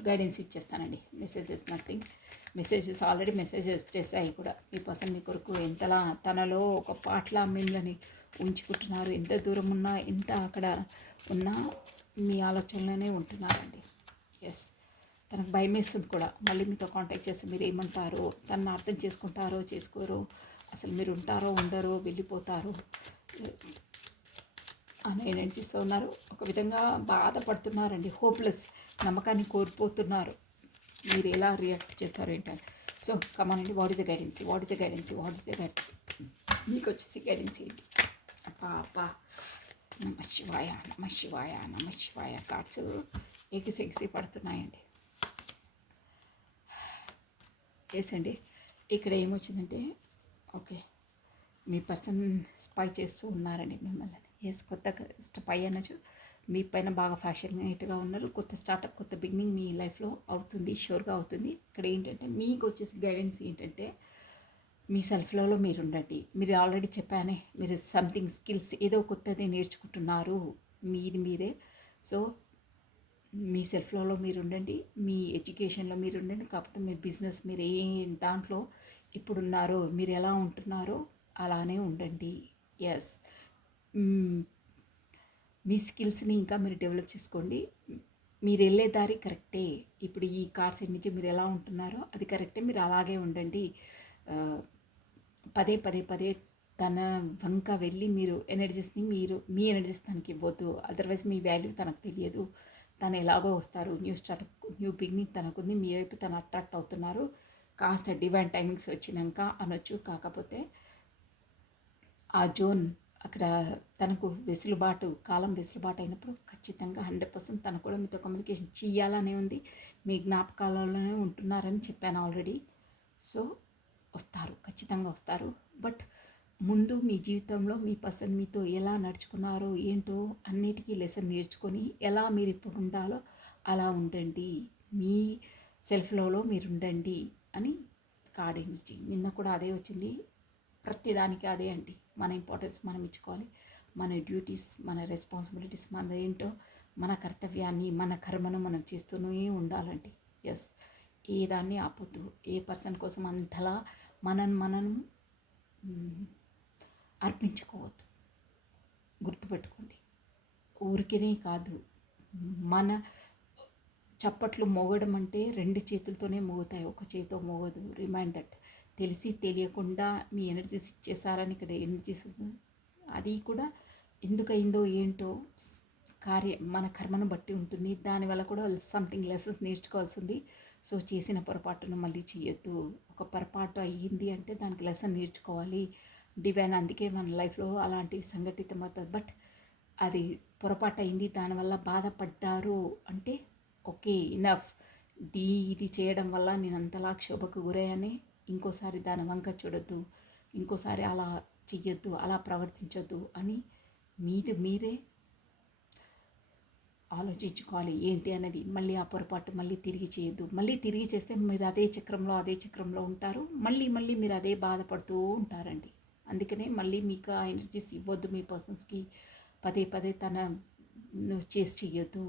గైడెన్స్ ఇచ్చేస్తానండి. Messages nothing, messages already messages చేశాయి కూడా. ఈ పర్సన్ మీ కొరకు ఎంతలా తనలో ఒక పాటలా మిమ్మల్ని ఉంచుకుంటున్నారు. ఎంత దూరం ఉన్నా, ఎంత అక్కడ ఉన్నా మీ ఆలోచనలోనే ఉంటున్నారండి. ఎస్, తనకు భయం వేస్తుంది కూడా. మళ్ళీ మీతో కాంటాక్ట్ చేస్తే మీరు ఏమంటారో, తనను అర్థం చేసుకుంటారో చేసుకోరో, అసలు మీరు ఉంటారో ఉండరో, వెళ్ళిపోతారో అని ఎనర్జీస్తో ఉన్నారు. ఒక విధంగా బాధపడుతున్నారండి. హోప్లెస్, నమ్మకాన్ని కోల్పోతున్నారు. మీరు ఎలా రియాక్ట్ చేస్తారు ఏంటంటే. సో కమానండి, what is a guidance, what is a guidance, what is a guide, మీకు వచ్చేసి గైడెన్సీ ఏంటి? అబ్బా నమ శివాయ నమ శివాయ నమ శివాయ. కార్డ్స్ ఎగిసి పడుతున్నాయండి. వేసండి. ఇక్కడ ఏమొచ్చిందంటే, ఓకే, మీ పర్సన్ స్పై చేస్తూ ఉన్నారండి మిమ్మల్ని. కొత్త స్పై అనొచ్చు. మీ పైన బాగా ఫ్యాషనేట్గా ఉన్నారు. కొత్త స్టార్టప్, కొత్త బిగినింగ్ మీ లైఫ్లో అవుతుంది, షూర్గా అవుతుంది. ఇక్కడ ఏంటంటే మీకు వచ్చేసి గైడెన్స్ ఏంటంటే, మీ సెల్ఫ్ లవ్లో మీరు ఉండండి. మీరు ఆల్రెడీ చెప్పానే, మీరు సంథింగ్ స్కిల్స్ ఏదో కొత్తది నేర్చుకుంటున్నారు, మీరే. సో మీ సెల్ఫ్ లవ్లో మీరు ఉండండి, మీ ఎడ్యుకేషన్లో మీరు ఉండండి. కాకపోతే మీ బిజినెస్, మీరు ఏ దాంట్లో ఇప్పుడున్నారో, మీరు ఎలా ఉంటున్నారో అలానే ఉండండి. ఎస్, మీ స్కిల్స్ని ఇంకా మీరు డెవలప్ చేసుకోండి. మీరు వెళ్ళే దారి కరెక్టే. ఇప్పుడు ఈ కార్డ్స్ నుంచి మీరు ఎలా ఉంటున్నారో అది కరెక్టే, మీరు అలాగే ఉండండి. పదే పదే పదే తన వంక వెళ్ళి మీరు ఎనర్జీస్ని మీ ఎనర్జీస్ తనకి ఇవ్వద్దు. అదర్వైజ్ మీ వాల్యూ తనకు తెలియదు. తను ఎలాగో వస్తారు, న్యూ బిగినింగ్ తనకుంది, మీ వైపు తను అట్రాక్ట్ అవుతున్నారు. కాస్త డివైన్ టైమింగ్స్ వచ్చినాక అనొచ్చు. కాకపోతే ఆ జోన్ అక్కడ తనకు కాలం వెసులుబాటు అయినప్పుడు ఖచ్చితంగా 100% తను కూడా మీతో కమ్యూనికేషన్ చేయాలనే ఉంది. మీ జ్ఞాపకాలలోనే ఉంటున్నారని చెప్పాను ఆల్రెడీ. సో వస్తారు, ఖచ్చితంగా వస్తారు. బట్ ముందు మీ జీవితంలో మీ పర్సన్ మీతో ఎలా నడుచుకున్నారో ఏంటో అన్నిటికీ లెసన్ నేర్చుకొని ఎలా మీరు ఇప్పుడు ఉండాలో అలా ఉండండి, మీ సెల్ఫ్ లవ్లో మీరు ఉండండి అని కార్డ్ ఎనర్జీ. నిన్న కూడా అదే వచ్చింది. ప్రతిదానికి అదే అండి. మన ఇంపార్టెన్స్ మనం ఇచ్చుకోవాలి. మన డ్యూటీస్, మన రెస్పాన్సిబిలిటీస్, మన ఏంటో మన కర్తవ్యాన్ని, మన కర్మను మనం చేస్తూనే ఉండాలండి. ఎస్, ఏ దాన్ని ఆపొద్దు. ఏ పర్సన్ కోసం అంతలా మనం అర్పించుకోవద్దు. గుర్తుపెట్టుకోండి. ఊరికేనే కాదు, మన చప్పట్లు మోగడం అంటే 2 చేతులతోనే మోగుతాయి, ఒక చేతితో మోగదు. Remind that. తెలిసి తెలియకుండా మీ ఎనర్జీస్ ఇచ్చేసారని ఇక్కడ ఎనర్జీస్ అది కూడా ఎందుకయిందో ఏంటో మన కర్మను బట్టి ఉంటుంది. దానివల్ల కూడా సంథింగ్ లెసన్స్ నేర్చుకోవాల్సింది. సో చేసిన పొరపాటును మళ్ళీ చేయొద్దు. ఒక పొరపాటు అయ్యింది అంటే దానికి లెసన్ నేర్చుకోవాలి. డివైన్ అందుకే మన లైఫ్లో అలాంటివి సంఘటితమవుతుంది. బట్ అది పొరపాటు అయింది, దానివల్ల బాధపడ్డారు అంటే ఓకే, ఇనఫ్. ఇది చేయడం వల్ల నేను అంతలా క్షోభకు గురయ్యానే, ఇంకోసారి దాని వంక చూడొద్దు, ఇంకోసారి అలా చెయ్యొద్దు, అలా ప్రవర్తించొద్దు అని మీరే ఆలోచించుకోవాలి ఏంటి అనేది. మళ్ళీ ఆ పొరపాటు మళ్ళీ తిరిగి చేయొద్దు. మళ్ళీ తిరిగి చేస్తే మీరు అదే చక్రంలో ఉంటారు. మళ్ళీ మీరు అదే బాధపడుతూ ఉంటారండి. అందుకనే మళ్ళీ మీకు ఆ ఎనర్జీస్ ఇవ్వద్దు. మీ పర్సన్స్కి పదే తన చేసి చెయ్యొద్దు.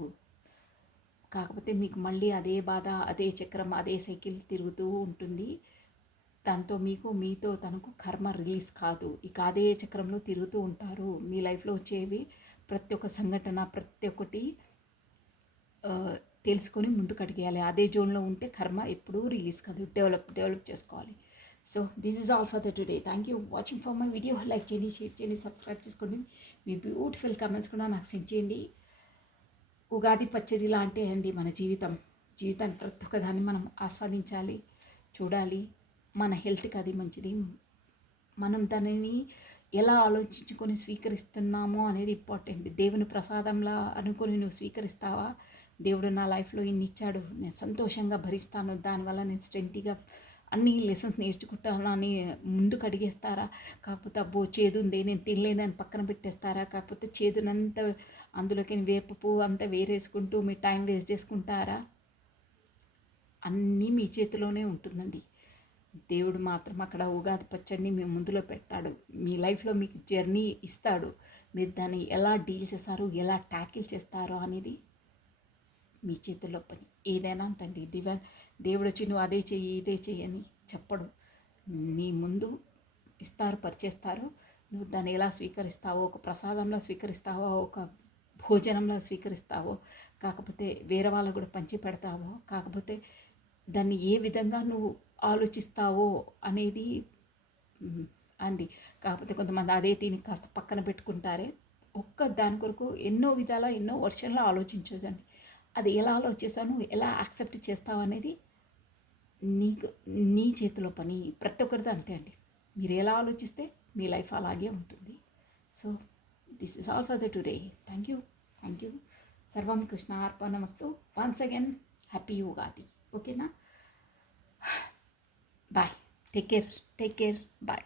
కాకపోతే మీకు మళ్ళీ అదే బాధ, అదే చక్రం, అదే సైకిల్ తిరుగుతూ ఉంటుంది. దాంతో మీతో తనకు కర్మ రిలీజ్ కాదు. ఇక అదే చక్రంలో తిరుగుతూ ఉంటారు. మీ లైఫ్లో వచ్చేవి ప్రతి ఒక్క సంఘటన, ప్రతి ఒక్కటి తెలుసుకొని ముందుకు అడిగేయాలి. అదే జోన్లో ఉంటే కర్మ ఎప్పుడూ రిలీజ్ కాదు. డెవలప్ చేసుకోవాలి. So this is all for the today. Thank you watching for my video. Like చేయండి, షేర్ చేయండి, సబ్స్క్రైబ్ చేసుకోండి. మీ బ్యూటిఫుల్ కమెంట్స్ కూడా నాకు సెండ్ చేయండి. ఉగాది పచ్చడి లాంటి అండి మన జీవితాన్ని ప్రతి ఒక్కదాన్ని మనం ఆస్వాదించాలి, చూడాలి. మన హెల్త్కి అది మంచిది. మనం దానిని ఎలా ఆలోచించుకొని స్వీకరిస్తున్నామో అనేది ఇంపార్టెంట్. దేవుని ప్రసాదంలా అనుకొని నువ్వు స్వీకరిస్తావా? దేవుడు నా లైఫ్లో ఇన్ని ఇచ్చాడు, నేను సంతోషంగా భరిస్తాను, దానివల్ల నేను స్ట్రెంగ్త్గా అన్ని లెసన్స్ నేర్చుకుంటాను అని ముందుకు అడిగేస్తారా? కాకపోతే అబ్బో చేదు ఉంది నేను తినలేనని పక్కన పెట్టేస్తారా? కాకపోతే చేదునంతా అందులోకి వేప పువ్వు అంతా వేరేసుకుంటూ మీ టైం వేస్ట్ చేసుకుంటారా? అన్నీ మీ చేతిలోనే ఉంటుందండి. దేవుడు మాత్రం అక్కడ ఉగాది పచ్చడిని మీ ముందులో పెడతాడు. మీ లైఫ్లో మీకు జర్నీ ఇస్తాడు. మీరు దాన్ని ఎలా డీల్ చేస్తారు, ఎలా ట్యాకిల్ చేస్తారో అనేది మీ చేతుల్లో పని. ఏదైనా అంతండి. దేవుడు వచ్చి నువ్వు అదే చెయ్యి, ఇదే చెయ్యి అని చెప్పడు. నీ ముందు ఇస్తారు, పరిచేస్తారు. నువ్వు దాన్ని ఎలా స్వీకరిస్తావో, ఒక ప్రసాదంలో స్వీకరిస్తావో, ఒక భోజనంలో స్వీకరిస్తావో, కాకపోతే వేరే వాళ్ళకు కూడా పంచి పెడతావో, కాకపోతే దాన్ని ఏ విధంగా నువ్వు ఆలోచిస్తావో అనేది అండి. కాకపోతే కొంతమంది అదే తిని కాస్త పక్కన పెట్టుకుంటారే. దాని కొరకు ఎన్నో విధాల, ఎన్నో వర్షన్లో ఆలోచించదండి. అది ఎలా ఆలోచిస్తావు, నువ్వు ఎలా యాక్సెప్ట్ చేస్తావు అనేది నీ చేతిలో పని. ప్రతి ఒక్కరితో అంతే అండి. మీరు ఎలా ఆలోచిస్తే మీ లైఫ్ అలాగే ఉంటుంది. So this is all for the today. Thank you. సర్వం కృష్ణ అర్పణమస్తు. Once again happy Ugadi. ఓకేనా? బాయ్. Take care. బాయ్.